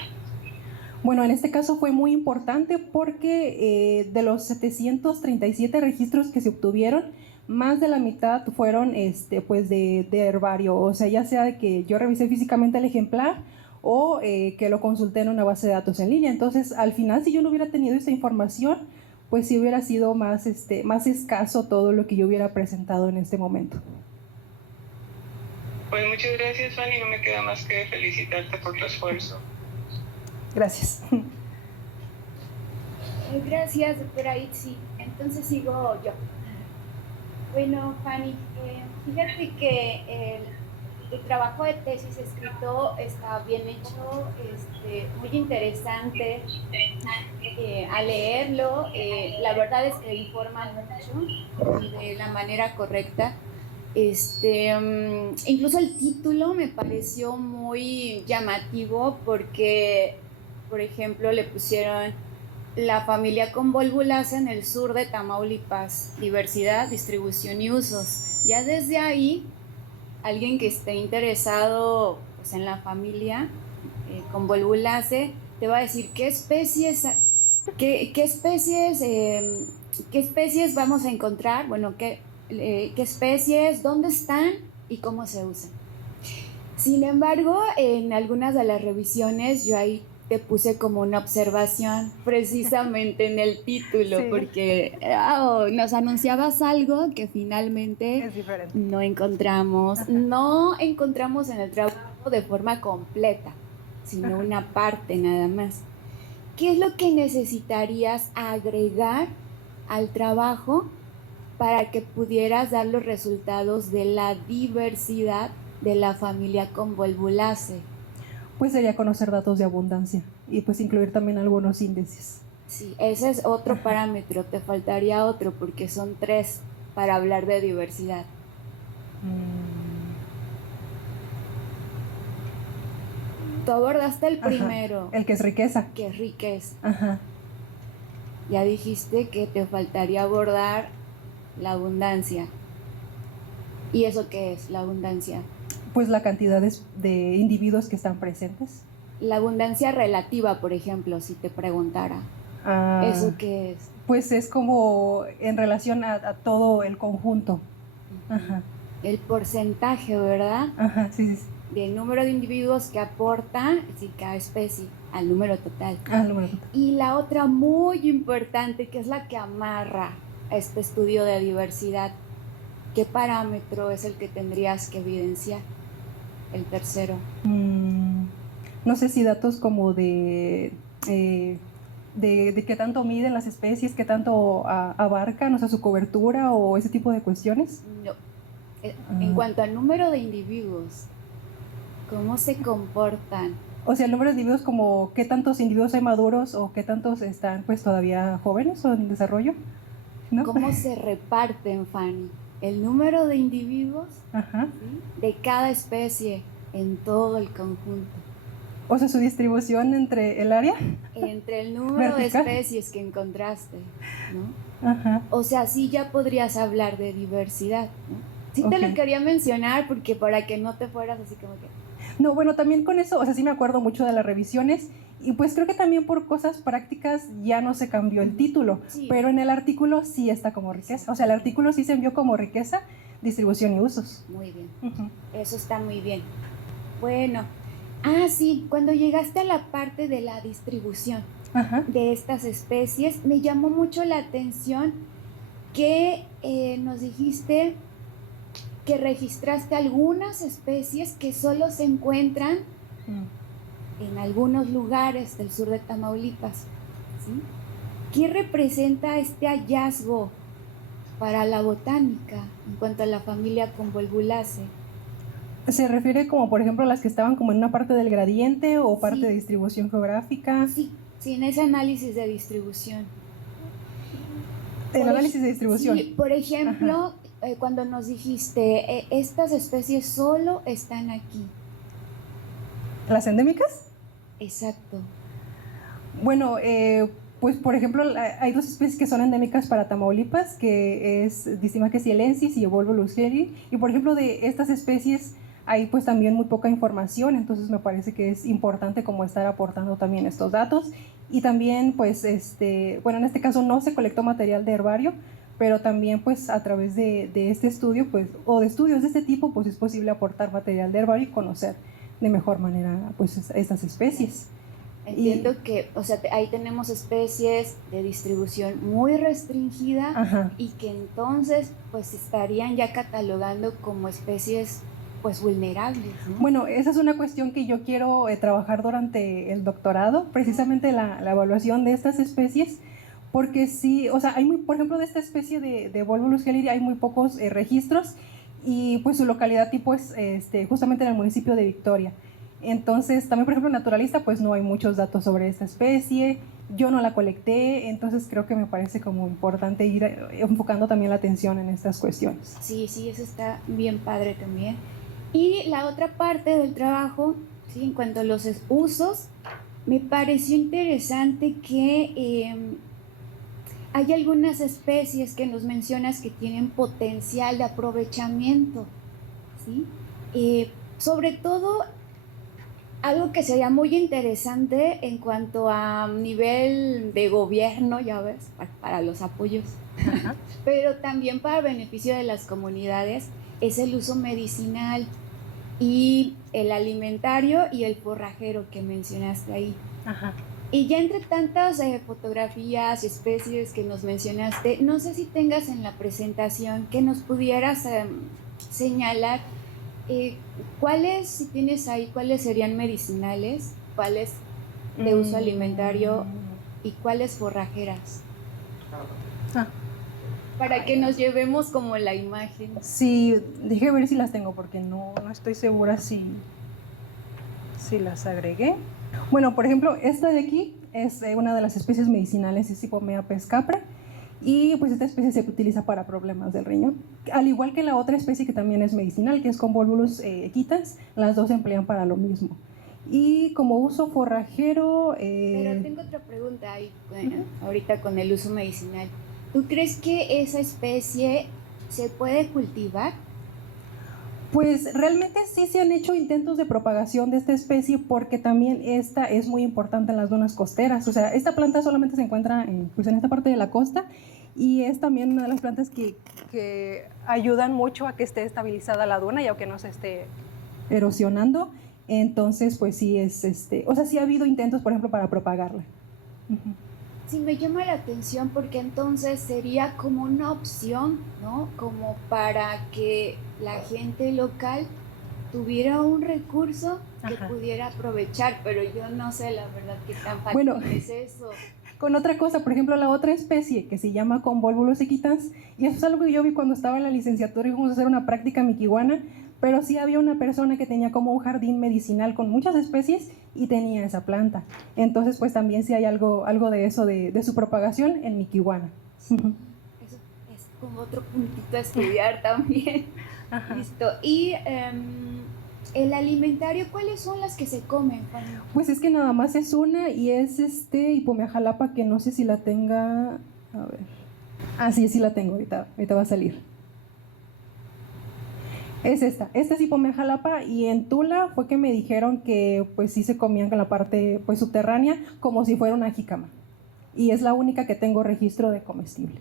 Bueno, en este caso fue muy importante porque de los 737 registros que se obtuvieron, más de la mitad fueron pues de herbario, o sea, ya sea de que yo revisé físicamente el ejemplar o que lo consulté en una base de datos en línea. Entonces, al final, si yo no hubiera tenido esta información, pues sí hubiera sido más escaso todo lo que yo hubiera presentado en este momento. Pues muchas gracias, Fanny, no me queda más que felicitarte por tu esfuerzo. Gracias. Gracias, doctora Itzi. Entonces sigo yo. Bueno, Fanny, fíjate que tu trabajo de tesis escrito está bien hecho, muy interesante. Al leerlo, la verdad es que informan mucho de la manera correcta. Incluso el título me pareció muy llamativo porque, por ejemplo, le pusieron la familia convolvulaceae en el sur de Tamaulipas, diversidad, distribución y usos. Ya desde ahí, alguien que esté interesado pues, en la familia convolvulaceae te va a decir qué especies vamos a encontrar, bueno, qué especies, dónde están y cómo se usan. Sin embargo, en algunas de las revisiones yo ahí te puse como una observación precisamente en el título, sí, porque nos anunciabas algo que finalmente no encontramos en el trabajo de forma completa, sino una parte nada más. ¿Qué es lo que necesitarías agregar al trabajo para que pudieras dar los resultados de la diversidad de la familia convolvulaceae? Pues sería conocer datos de abundancia y pues incluir también algunos índices. Sí, ese es otro parámetro, te faltaría otro porque son 3 para hablar de diversidad. Tú abordaste el primero. El que es riqueza. Que es riqueza. Ajá. Ya dijiste que te faltaría abordar la abundancia. ¿Y eso qué es, la abundancia? Pues la cantidad de individuos que están presentes. La abundancia relativa, por ejemplo, si te preguntara. ¿Eso qué es? Pues es como en relación a todo el conjunto. Ajá. El porcentaje, ¿verdad? Ajá, sí. Del número de individuos que aporta cada especie al número total. Y la otra muy importante, que es la que amarra a este estudio de diversidad, ¿qué parámetro es el que tendrías que evidenciar? El tercero. No sé si datos como de qué tanto miden las especies, qué tanto abarcan, o sea, su cobertura o ese tipo de cuestiones. No. En cuanto al número de individuos, ¿cómo se comportan? O sea, el número de individuos, como qué tantos individuos hay maduros o qué tantos están pues todavía jóvenes o en desarrollo, ¿no? ¿Cómo se reparten, Fanny? El número de individuos, ¿sí?, de cada especie en todo el conjunto. O sea, su distribución entre el área. Entre el número vertical de especies que encontraste, ¿no? Ajá. O sea, sí ya podrías hablar de diversidad, ¿no? Sí te lo quería mencionar porque para que no te fueras así como que... No, bueno, también con eso, o sea, sí me acuerdo mucho de las revisiones y pues creo que también por cosas prácticas ya no se cambió el título, sí, pero en el artículo sí está como riqueza. O sea, el artículo sí se envió como riqueza, distribución y usos. Muy bien, eso está muy bien. Bueno, sí, cuando llegaste a la parte de la distribución de estas especies, me llamó mucho la atención que nos dijiste que registraste algunas especies que solo se encuentran en algunos lugares del sur de Tamaulipas, ¿sí? ¿Qué representa este hallazgo para la botánica en cuanto a la familia convolvulaceae? ¿Se refiere como, por ejemplo, a las que estaban como en una parte del gradiente o parte de distribución geográfica? Sí, en ese análisis de distribución. ¿El análisis de distribución? Sí, por ejemplo, cuando nos dijiste, estas especies solo están aquí. ¿Las endémicas? Exacto. Bueno, pues por ejemplo, hay dos especies que son endémicas para Tamaulipas, que es Distimaquis y Evolvulus heli, y por ejemplo de estas especies hay pues también muy poca información, entonces me parece que es importante como estar aportando también estos datos, y también pues bueno, en este caso no se colectó material de herbario, pero también pues a través de este estudio pues, o de estudios de este tipo, pues es posible aportar material de herbario y conocer de mejor manera pues estas especies. Entiendo que, o sea, ahí tenemos especies de distribución muy restringida. Ajá. Y que entonces pues estarían ya catalogando como especies pues vulnerables, ¿no? Bueno, esa es una cuestión que yo quiero trabajar durante el doctorado, precisamente la evaluación de estas especies, porque sí, o sea, hay muy, por ejemplo, de esta especie de Volvulus heli hay muy pocos registros, y pues su localidad tipo es justamente en el municipio de Victoria. Entonces, también por ejemplo, naturalista, pues no hay muchos datos sobre esta especie, yo no la colecté, entonces creo que me parece como importante ir enfocando también la atención en estas cuestiones. Sí, sí, eso está bien padre también. Y la otra parte del trabajo, ¿sí? En cuanto a los usos, me pareció interesante que hay algunas especies que nos mencionas que tienen potencial de aprovechamiento, ¿sí? Sobre todo, algo que sería muy interesante en cuanto a nivel de gobierno, ya ves, para los apoyos, pero también para beneficio de las comunidades, es el uso medicinal y el alimentario y el forrajero que mencionaste ahí. Ajá. Y ya entre tantas fotografías y especies que nos mencionaste, no sé si tengas en la presentación que nos pudieras señalar cuáles, si tienes ahí, cuáles serían medicinales, cuáles de uso alimentario y cuáles forrajeras. Para que nos llevemos como la imagen. Sí, déjame ver si las tengo porque no estoy segura si las agregué. Bueno, por ejemplo, esta de aquí es una de las especies medicinales, es Hipomea pescapra, y pues esta especie se utiliza para problemas del riñón, al igual que la otra especie que también es medicinal, que es Convolvulus equitans, las dos se emplean para lo mismo. Y como uso forrajero... Pero tengo otra pregunta ahí, bueno, ahorita con el uso medicinal. ¿Tú crees que esa especie se puede cultivar? Pues realmente sí se han hecho intentos de propagación de esta especie, porque también esta es muy importante en las zonas costeras. O sea, esta planta solamente se encuentra pues en esta parte de la costa, y es también una de las plantas que ayudan mucho a que esté estabilizada la duna y aunque no se esté erosionando. Entonces pues sí es, o sea, sí ha habido intentos, por ejemplo, para propagarla. Sí, me llama la atención porque entonces sería como una opción, ¿no? Como para que la gente local tuviera un recurso que pudiera aprovechar, pero yo no sé la verdad qué tan fácil es eso. Con otra cosa, por ejemplo, la otra especie que se llama Convolvulus equitans, y eso es algo que yo vi cuando estaba en la licenciatura y fuimos a hacer una práctica miquihuana, pero sí había una persona que tenía como un jardín medicinal con muchas especies y tenía esa planta. Entonces, pues también sí hay algo de eso, de su propagación en miquihuana. Sí, eso es como otro puntito a estudiar también. Listo. Y el alimentario, ¿cuáles son las que se comen, Fanny? Pues es que nada más es una, y es Hipomea jalapa, que no sé si la tenga. A ver. Sí la tengo, ahorita va a salir. Es esta es Hipomea jalapa, y en Tula fue que me dijeron que pues sí se comían con la parte pues subterránea como si fuera una jícama, y es la única que tengo registro de comestible.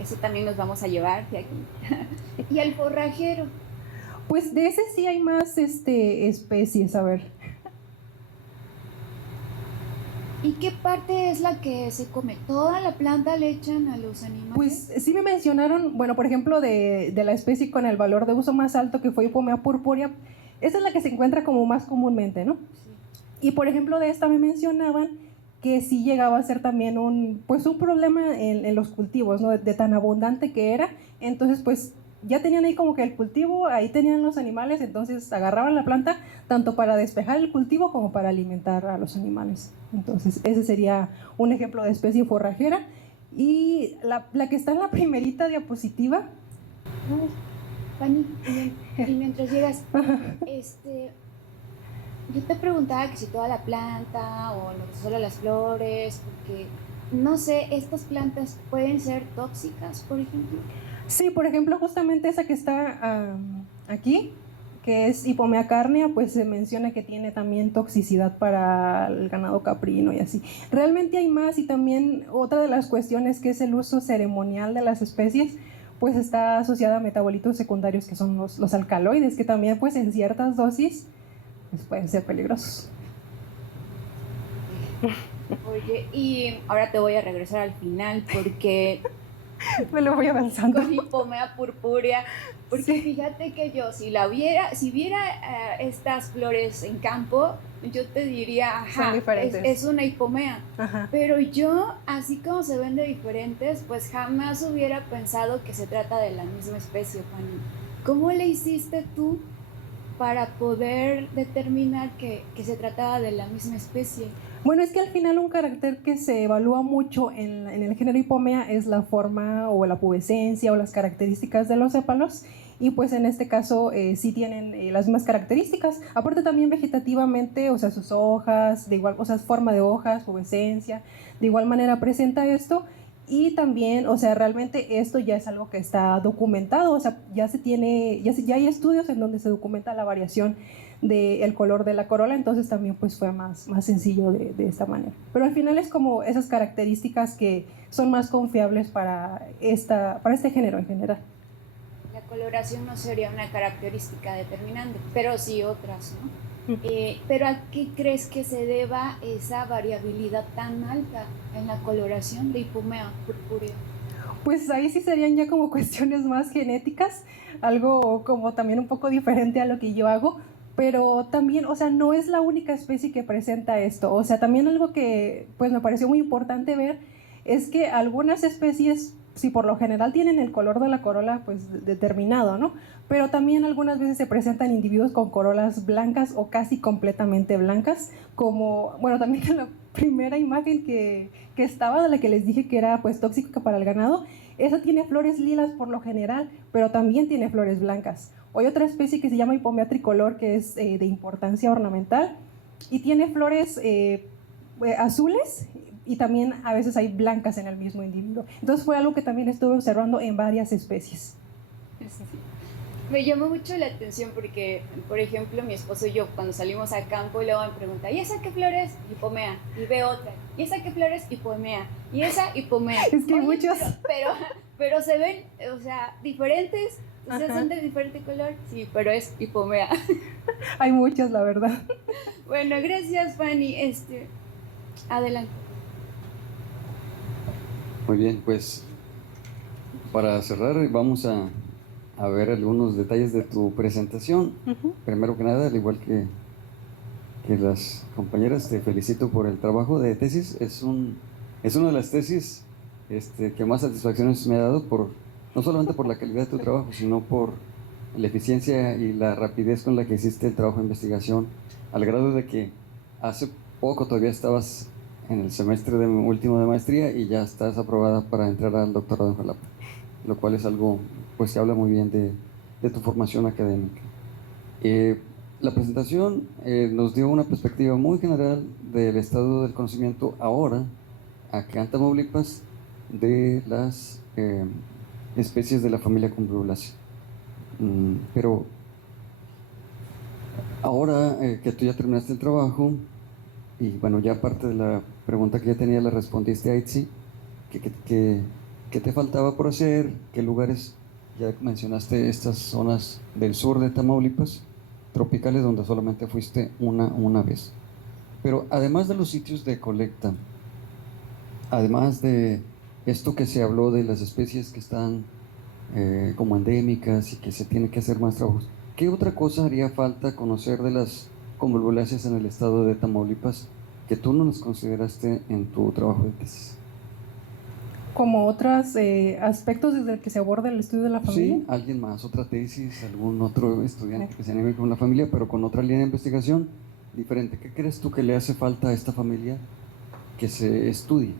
Ese también nos vamos a llevar de aquí. ¿Y el forrajero? Pues de ese sí hay más especies, a ver. ¿Y qué parte es la que se come? ¿Toda la planta le echan a los animales? Pues sí me mencionaron, bueno, por ejemplo, de la especie con el valor de uso más alto, que fue Hipomea purpurea. Esa es la que se encuentra como más comúnmente, ¿no? Sí. Y por ejemplo, de esta me mencionaban que sí llegaba a ser también un problema en los cultivos, ¿no? De tan abundante que era. Entonces, pues ya tenían ahí como que el cultivo, ahí tenían los animales, entonces agarraban la planta tanto para despejar el cultivo como para alimentar a los animales. Entonces ese sería un ejemplo de especie forrajera. Y la que está en la primerita diapositiva. Fanny, y mientras llegas, yo te preguntaba que si toda la planta o solo las flores, porque no sé, estas plantas pueden ser tóxicas, por ejemplo. Sí, por ejemplo, justamente esa que está aquí, que es Hipomea carnea, pues se menciona que tiene también toxicidad para el ganado caprino y así. Realmente hay más, y también otra de las cuestiones, que es el uso ceremonial de las especies, pues está asociada a metabolitos secundarios, que son los alcaloides, que también pues en ciertas dosis pues pueden ser peligrosos. Oye, y ahora te voy a regresar al final porque Me lo voy avanzando. con Hipomea purpúrea, porque Sí. fíjate que yo si viera estas flores en campo, yo te diría, Son ajá, diferentes. es una Hipomea. Ajá. Pero yo, así como se ven de diferentes, pues jamás hubiera pensado que se trata de la misma especie, Fanny. ¿Cómo le hiciste tú para poder determinar que se trataba de la misma especie? Bueno, es que al final un carácter que se evalúa mucho en el género Hipomea es la forma o la pubescencia o las características de los sépalos, y pues en este caso sí tienen las mismas características. Aparte también vegetativamente, o sea, sus hojas, de igual, o sea, forma de hojas, pubescencia, de igual manera presenta esto. Y también, o sea, realmente esto ya es algo que está documentado, o sea, ya hay estudios en donde se documenta la variación del color de la corola, entonces también pues fue más sencillo de esta manera. Pero al final es como esas características que son más confiables para este género en general. La coloración no sería una característica determinante, pero sí otras, ¿no? Pero ¿a qué crees que se deba esa variabilidad tan alta en la coloración de Hipomea purpúrea? Pues ahí sí serían ya como cuestiones más genéticas, algo como también un poco diferente a lo que yo hago, pero también, o sea, no es la única especie que presenta esto. O sea, también algo que pues me pareció muy importante ver es que algunas especies, si por lo general tienen el color de la corola pues determinado, ¿no? Pero también algunas veces se presentan individuos con corolas blancas o casi completamente blancas, como, bueno, también en la primera imagen que estaba, de la que les dije que era pues tóxica para el ganado, esa tiene flores lilas por lo general, pero también tiene flores blancas. Hay otra especie que se llama Hipomea tricolor, que es de importancia ornamental, y tiene flores azules, y también a veces hay blancas en el mismo individuo. Entonces fue algo que también estuve observando en varias especies. Me llamó mucho la atención porque, por ejemplo, mi esposo y yo cuando salimos a campo, luego me pregunta, ¿y esa qué flor es? Hipomea. Y ve otra. ¿Y esa qué flor es? Hipomea. Y esa Hipomea. Es que hay Oye, muchos. pero se ven, o sea, diferentes. O sea, son de diferente color. Sí, pero es Hipomea. Hay muchos, la verdad. Bueno, gracias, Fanny. Adelante. Muy bien, pues para cerrar vamos a ver algunos detalles de tu presentación. Primero que nada, al igual que las compañeras, te felicito por el trabajo de tesis. Es una de las tesis que más satisfacciones me ha dado, no solamente por la calidad de tu trabajo, sino por la eficiencia y la rapidez con la que hiciste el trabajo de investigación, al grado de que hace poco todavía estabas en el semestre último de maestría y ya estás aprobada para entrar al doctorado en Jalapa, lo cual es algo pues que habla muy bien de tu formación académica. La presentación nos dio una perspectiva muy general del estado del conocimiento ahora, acá en Tamaulipas, de las especies de la familia Convolvulaceae. Pero ahora que tú ya terminaste el trabajo, y bueno, ya aparte de la pregunta que ya tenía la respondiste a Itzi, ¿qué te faltaba por hacer? ¿Qué lugares? Ya mencionaste estas zonas del sur de Tamaulipas, tropicales, donde solamente fuiste una vez. Pero además de los sitios de colecta, además de esto que se habló de las especies que están como endémicas y que se tiene que hacer más trabajos, ¿qué otra cosa haría falta conocer de las convolvulaceas en el estado de Tamaulipas que tú no las consideraste en tu trabajo de tesis? Como otros aspectos desde el que se aborda el estudio de la familia. Sí, alguien más, otra tesis, algún otro estudiante que se anime con la familia, pero con otra línea de investigación diferente. ¿Qué crees tú que le hace falta a esta familia que se estudie?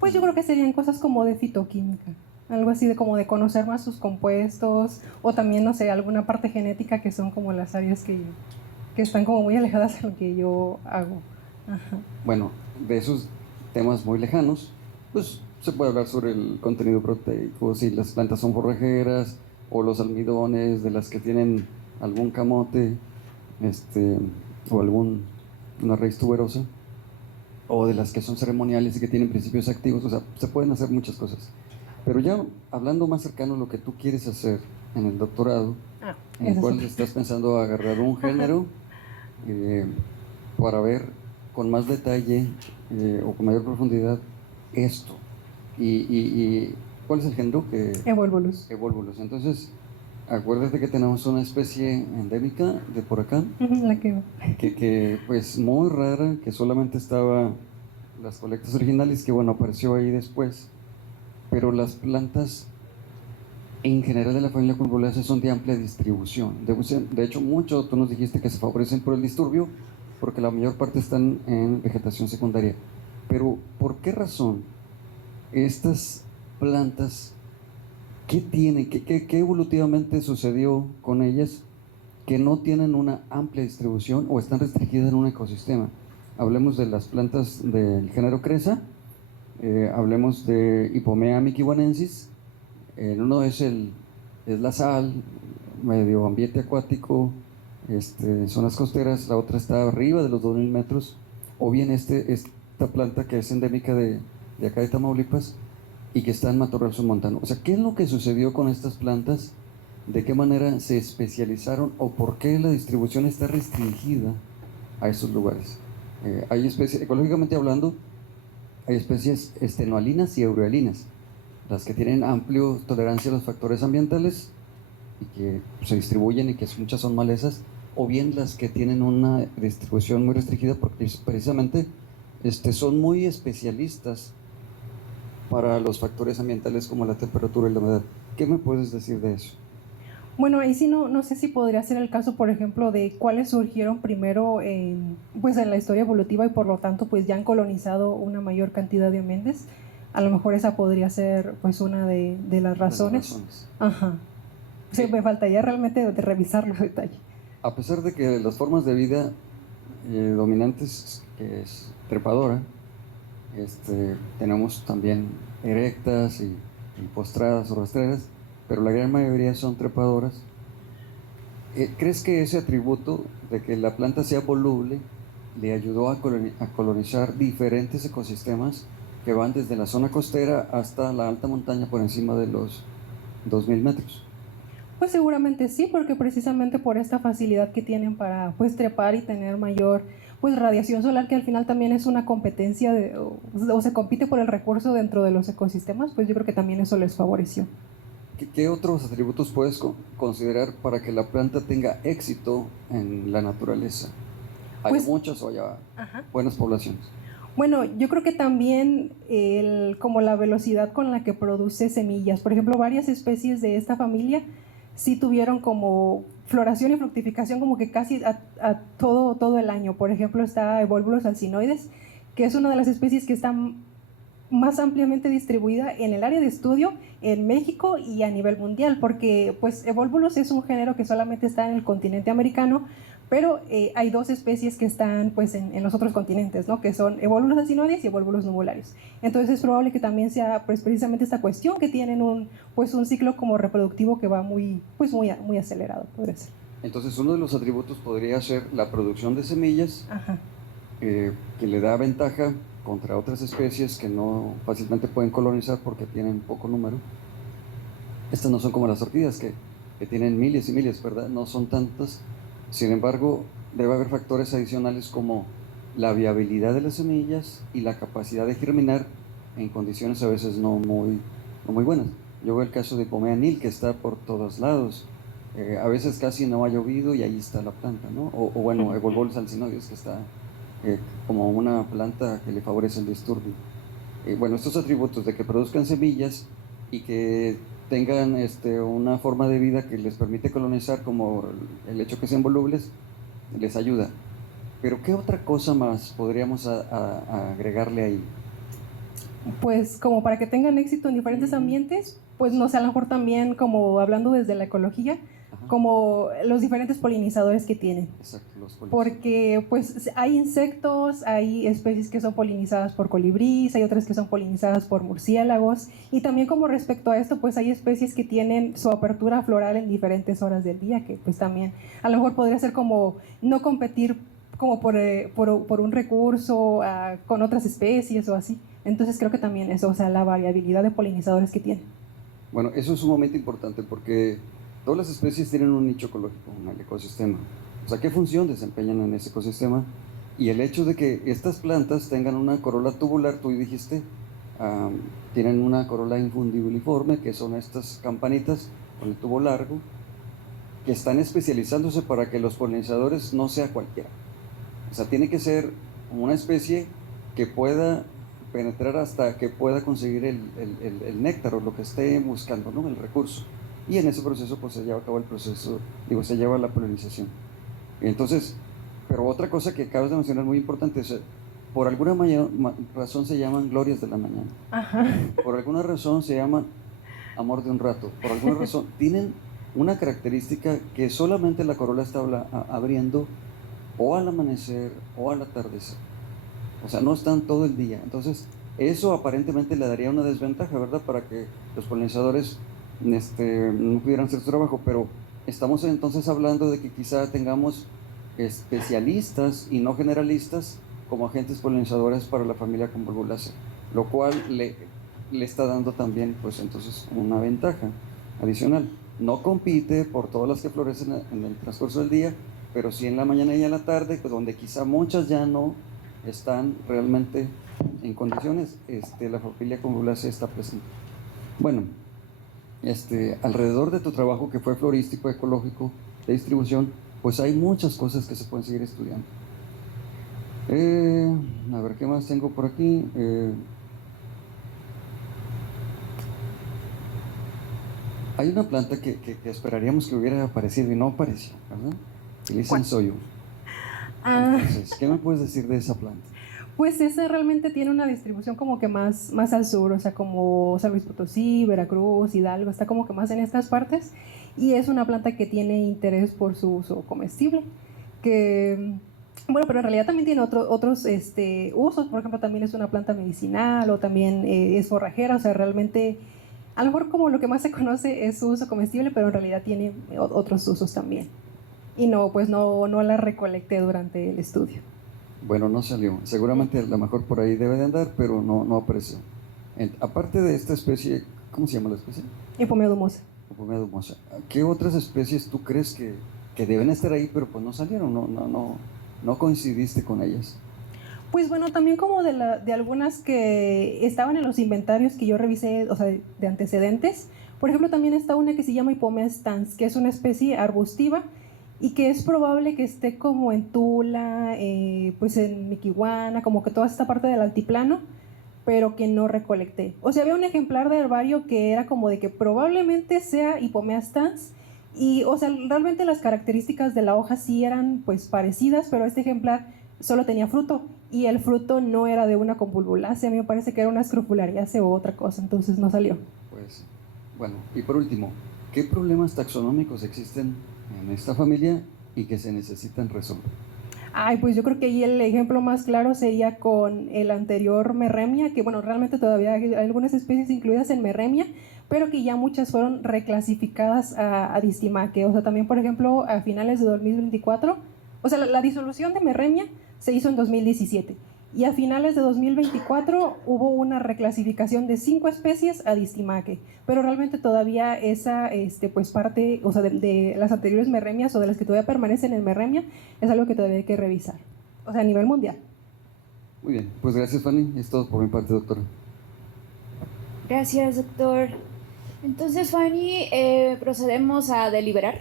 Pues yo creo que serían cosas como de fitoquímica, algo así de como de conocer más sus compuestos, o también, no sé, alguna parte genética, que son como las áreas que están como muy alejadas de lo que yo hago. Ajá. Bueno, de esos temas muy lejanos, pues se puede hablar sobre el contenido proteico, si las plantas son forrajeras o los almidones de las que tienen algún camote, o una raíz tuberosa, o de las que son ceremoniales y que tienen principios activos. O sea, se pueden hacer muchas cosas. Pero ya hablando más cercano a lo que tú quieres hacer en el doctorado, en el cual estás pensando agarrar un género para ver con más detalle o con mayor profundidad esto. Y ¿cuál es el género? Evolvulus. Evolvulus. Entonces, acuérdate que tenemos una especie endémica de por acá, La que pues muy rara, que solamente estaba las colectas originales, que bueno, apareció ahí después, pero las plantas en general de la familia Culbulaceae son de amplia distribución. De hecho, mucho, tú nos dijiste que se favorecen por el disturbio, porque la mayor parte están en vegetación secundaria. Pero, ¿por qué razón estas plantas, qué tienen, qué evolutivamente sucedió con ellas que no tienen una amplia distribución o están restringidas en un ecosistema? Hablemos de las plantas del género Cresa, hablemos de Hipomea mikiwanensis. Uno es la sal, medio ambiente acuático, zonas costeras. La otra está arriba de los 2000 metros. O bien esta planta que es endémica de acá de Tamaulipas y que está en matorral submontano. O sea, ¿qué es lo que sucedió con estas plantas? ¿De qué manera se especializaron o por qué la distribución está restringida a esos lugares? Hay especies, ecológicamente hablando, hay especies estenoalinas y eurealinas, las que tienen amplio tolerancia a los factores ambientales y que se distribuyen y que muchas son malezas, o bien las que tienen una distribución muy restringida porque precisamente son muy especialistas para los factores ambientales como la temperatura y la humedad. ¿Qué me puedes decir de eso? Bueno, ahí sí no sé si podría ser el caso, por ejemplo, de cuáles surgieron primero en la historia evolutiva y por lo tanto pues ya han colonizado una mayor cantidad de ambientes. A lo mejor esa podría ser pues una de las razones. Ajá. Sí, me faltaría realmente de revisarlo en detalle. A pesar de que las formas de vida dominantes, que es trepadora, tenemos también erectas y postradas o rastreras, pero la gran mayoría son trepadoras. ¿Crees que ese atributo de que la planta sea voluble le ayudó a colonizar diferentes ecosistemas que van desde la zona costera hasta la alta montaña por encima de los 2000 metros? Pues seguramente sí, porque precisamente por esta facilidad que tienen para pues trepar y tener mayor pues radiación solar, que al final también es una competencia o se compite por el recurso dentro de los ecosistemas, pues yo creo que también eso les favoreció. ¿Qué otros atributos puedes considerar para que la planta tenga éxito en la naturaleza? ¿Hay pues, muchas o haya buenas poblaciones? Bueno, yo creo que también como la velocidad con la que produce semillas. Por ejemplo, varias especies de esta familia sí tuvieron como floración y fructificación como que casi a todo el año. Por ejemplo, está Evolvulus alcinoides, que es una de las especies que está más ampliamente distribuida en el área de estudio en México y a nivel mundial, porque pues Evolvulus es un género que solamente está en el continente americano, pero hay dos especies que están pues en los otros continentes, ¿no? Que son Evolvulus alcinoides y Evolvulus nubularius. Entonces es probable que también sea pues precisamente esta cuestión, que tienen un ciclo como reproductivo que va muy acelerado, podría ser. Entonces uno de los atributos podría ser la producción de semillas, que le da ventaja contra otras especies que no fácilmente pueden colonizar porque tienen poco número. Estas no son como las orquídeas que tienen miles y miles, ¿verdad? No son tantas. Sin embargo, debe haber factores adicionales como la viabilidad de las semillas y la capacidad de germinar en condiciones a veces no muy buenas. Yo veo el caso de Hipomea nil, que está por todos lados. A veces casi no ha llovido y ahí está la planta, ¿no? O bueno, Evolvulus alcinoides, que está como una planta que le favorece el disturbio. Bueno, estos atributos de que produzcan semillas y que tengan una forma de vida que les permite colonizar, como el hecho que sean volubles, les ayuda. Pero ¿qué otra cosa más podríamos agregarle ahí? Pues como para que tengan éxito en diferentes ambientes, pues no sé, a lo mejor también como hablando desde la ecología, como los diferentes polinizadores que tienen. Exacto, los polinizadores. Porque pues hay insectos, hay especies que son polinizadas por colibríes, hay otras que son polinizadas por murciélagos, y también como respecto a esto, pues hay especies que tienen su apertura floral en diferentes horas del día, que pues también a lo mejor podría ser como no competir como por un recurso con otras especies o así. Entonces creo que también eso, o sea, la variabilidad de polinizadores que tienen. Bueno, eso es sumamente importante porque todas las especies tienen un nicho ecológico en el ecosistema. O sea, ¿qué función desempeñan en ese ecosistema? Y el hecho de que estas plantas tengan una corola tubular, tú dijiste, tienen una corola infundibuliforme, que son estas campanitas con el tubo largo, que están especializándose para que los polinizadores no sea cualquiera. O sea, tiene que ser una especie que pueda penetrar hasta que pueda conseguir el néctar o lo que esté buscando, ¿no? El recurso. Y en ese proceso pues se lleva a cabo el proceso, se lleva la polinización. Entonces, pero otra cosa que acabas de mencionar muy importante es, por alguna razón se llaman glorias de la mañana. Ajá. Por alguna razón se llaman amor de un rato. Por alguna razón tienen una característica que solamente la corola está abriendo o al amanecer o al atardecer. O sea, no están todo el día. Entonces, eso aparentemente le daría una desventaja, ¿verdad? Para que los polinizadores no pudieran hacer su trabajo. Pero estamos entonces hablando de que quizá tengamos especialistas y no generalistas como agentes polinizadores para la familia Convolvulacea, lo cual le está dando también, pues entonces, una ventaja adicional. No compite por todas las que florecen en el transcurso del día, pero sí en la mañana y en la tarde, pues donde quizá muchas ya no están realmente en condiciones, la familia Convolvulacea está presente. Bueno, alrededor de tu trabajo que fue florístico, ecológico, de distribución, pues hay muchas cosas que se pueden seguir estudiando. A ver, ¿qué más tengo por aquí? Hay una planta que esperaríamos que hubiera aparecido y no apareció, ¿verdad? El soyo. Entonces, ¿qué me puedes decir de esa planta? Pues esa realmente tiene una distribución como que más al sur, o sea, como San Luis Potosí, Veracruz, Hidalgo, está como que más en estas partes, y es una planta que tiene interés por su uso comestible, que, bueno, pero en realidad también tiene otros usos. Por ejemplo, también es una planta medicinal, o también es forrajera, o sea, realmente, a lo mejor como lo que más se conoce es su uso comestible, pero en realidad tiene otros usos también. Y no, pues no la recolecté durante el estudio. Bueno, no salió. Seguramente a lo mejor por ahí debe de andar, pero no apareció. Aparte de esta especie, ¿cómo se llama la especie? Hipomea dumosa. Hipomea dumosa. ¿Qué otras especies tú crees que deben estar ahí, pero pues no salieron? No coincidiste con ellas. Pues bueno, también como de algunas que estaban en los inventarios que yo revisé, o sea, de antecedentes. Por ejemplo, también está una que se llama Hipomea stans, que es una especie arbustiva y que es probable que esté como en Tula, pues en Miquihuana, como que toda esta parte del altiplano, pero que no recolecté. O sea, había un ejemplar de herbario que era como de que probablemente sea Hipomea stans, y, o sea, realmente las características de la hoja sí eran pues parecidas, pero este ejemplar solo tenía fruto, y el fruto no era de una convolvulacea, a mí me parece que era una scrofulariaceae o otra cosa, entonces no salió. Pues, bueno, y por último, ¿qué problemas taxonómicos existen en esta familia y que se necesitan resolver? Ay, pues yo creo que ahí el ejemplo más claro sería con el anterior Merremia, que bueno, realmente todavía hay algunas especies incluidas en Merremia, pero que ya muchas fueron reclasificadas a Distimaque. O sea, también, por ejemplo, a finales de 2024, o sea, la disolución de Merremia se hizo en 2017, y a finales de 2024 hubo una reclasificación de 5 especies a Distimaque, pero realmente todavía esa pues parte, o sea, de las anteriores Merremias o de las que todavía permanecen en Merremia, es algo que todavía hay que revisar, o sea, a nivel mundial. Muy bien, pues gracias, Fanny, es todo por mi parte, doctora. Gracias, doctor. Entonces, Fanny, procedemos a deliberar.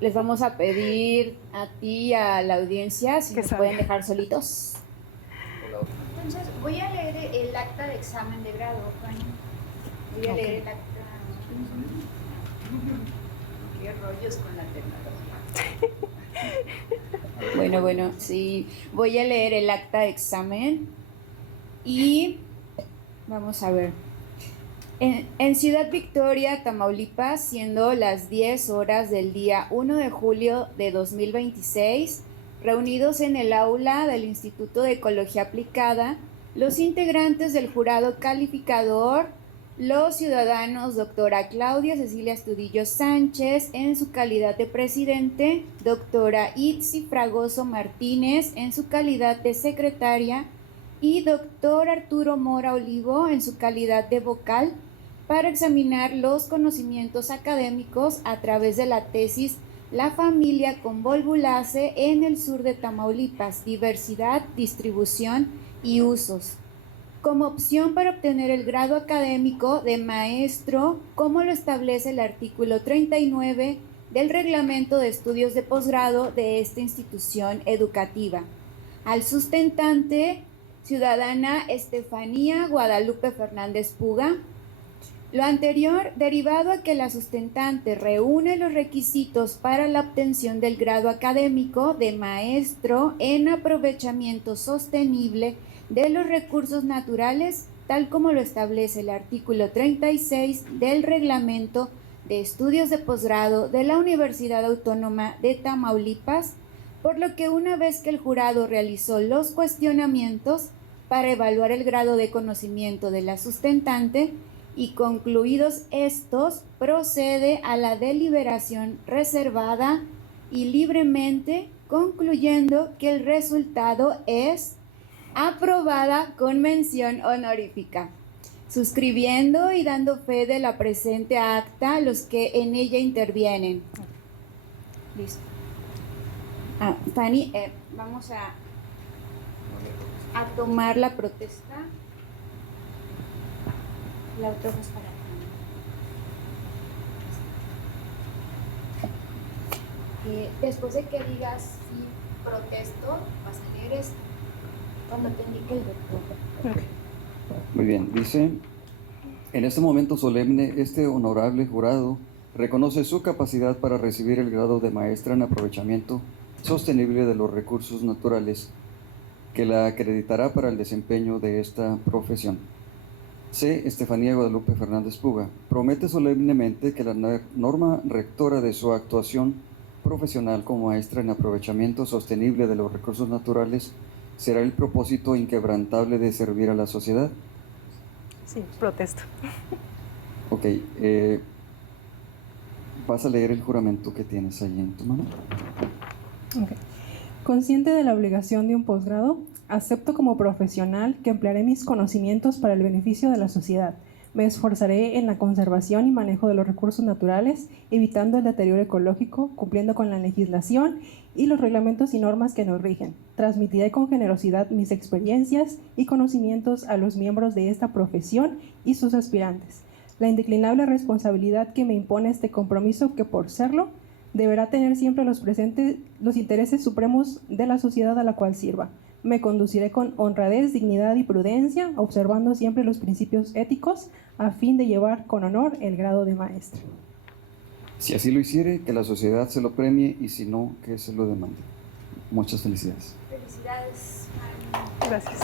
Les vamos a pedir a ti y a la audiencia si nos pueden dejar solitos. Entonces, voy a leer el acta de examen de grado, Fanny. Voy a leer el acta. Qué rollos con la tecnología. Bueno, sí. Voy a leer el acta de examen y vamos a ver. En Ciudad Victoria, Tamaulipas, siendo las 10 horas del día 1 de julio de 2026, reunidos en el aula del Instituto de Ecología Aplicada, los integrantes del jurado calificador, los ciudadanos doctora Claudia Cecilia Astudillo Sánchez en su calidad de presidente, doctora Itzi Fragoso Martínez en su calidad de secretaria y doctor Arturo Mora Olivo en su calidad de vocal, para examinar los conocimientos académicos a través de la tesis La familia convolvulaceae en el sur de Tamaulipas, diversidad, distribución y usos, como opción para obtener el grado académico de maestro, como lo establece el artículo 39 del Reglamento de Estudios de Posgrado de esta institución educativa. Al sustentante, ciudadana Estefanía Guadalupe Fernández Puga. Lo anterior derivado a que la sustentante reúne los requisitos para la obtención del grado académico de maestro en aprovechamiento sostenible de los recursos naturales, tal como lo establece el artículo 36 del Reglamento de Estudios de Posgrado de la Universidad Autónoma de Tamaulipas, por lo que una vez que el jurado realizó los cuestionamientos para evaluar el grado de conocimiento de la sustentante, y concluidos estos, procede a la deliberación reservada y libremente, concluyendo que el resultado es aprobada con mención honorífica, suscribiendo y dando fe de la presente acta los que en ella intervienen. Listo. Fanny, vamos a tomar la protesta. La otra es para después de que digas sí, protesto, vas a leer esto cuando te indique el doctor. Muy bien, dice: en este momento solemne, este honorable jurado reconoce su capacidad para recibir el grado de maestra en aprovechamiento sostenible de los recursos naturales, que la acreditará para el desempeño de esta profesión. C. Estefanía Guadalupe Fernández Puga promete solemnemente que la norma rectora de su actuación profesional como maestra en aprovechamiento sostenible de los recursos naturales será el propósito inquebrantable de servir a la sociedad. Sí, protesto. Ok, vas a leer el juramento que tienes ahí en tu mano. Okay. Consciente de la obligación de un posgrado, acepto como profesional que emplearé mis conocimientos para el beneficio de la sociedad. Me esforzaré en la conservación y manejo de los recursos naturales, evitando el deterioro ecológico, cumpliendo con la legislación y los reglamentos y normas que nos rigen. Transmitiré con generosidad mis experiencias y conocimientos a los miembros de esta profesión y sus aspirantes. La indeclinable responsabilidad que me impone este compromiso, que por serlo, deberá tener siempre los intereses supremos de la sociedad a la cual sirva. Me conduciré con honradez, dignidad y prudencia, observando siempre los principios éticos, a fin de llevar con honor el grado de maestra. Si así lo hiciere, que la sociedad se lo premie, y si no, que se lo demande. Muchas felicidades. Felicidades. Gracias.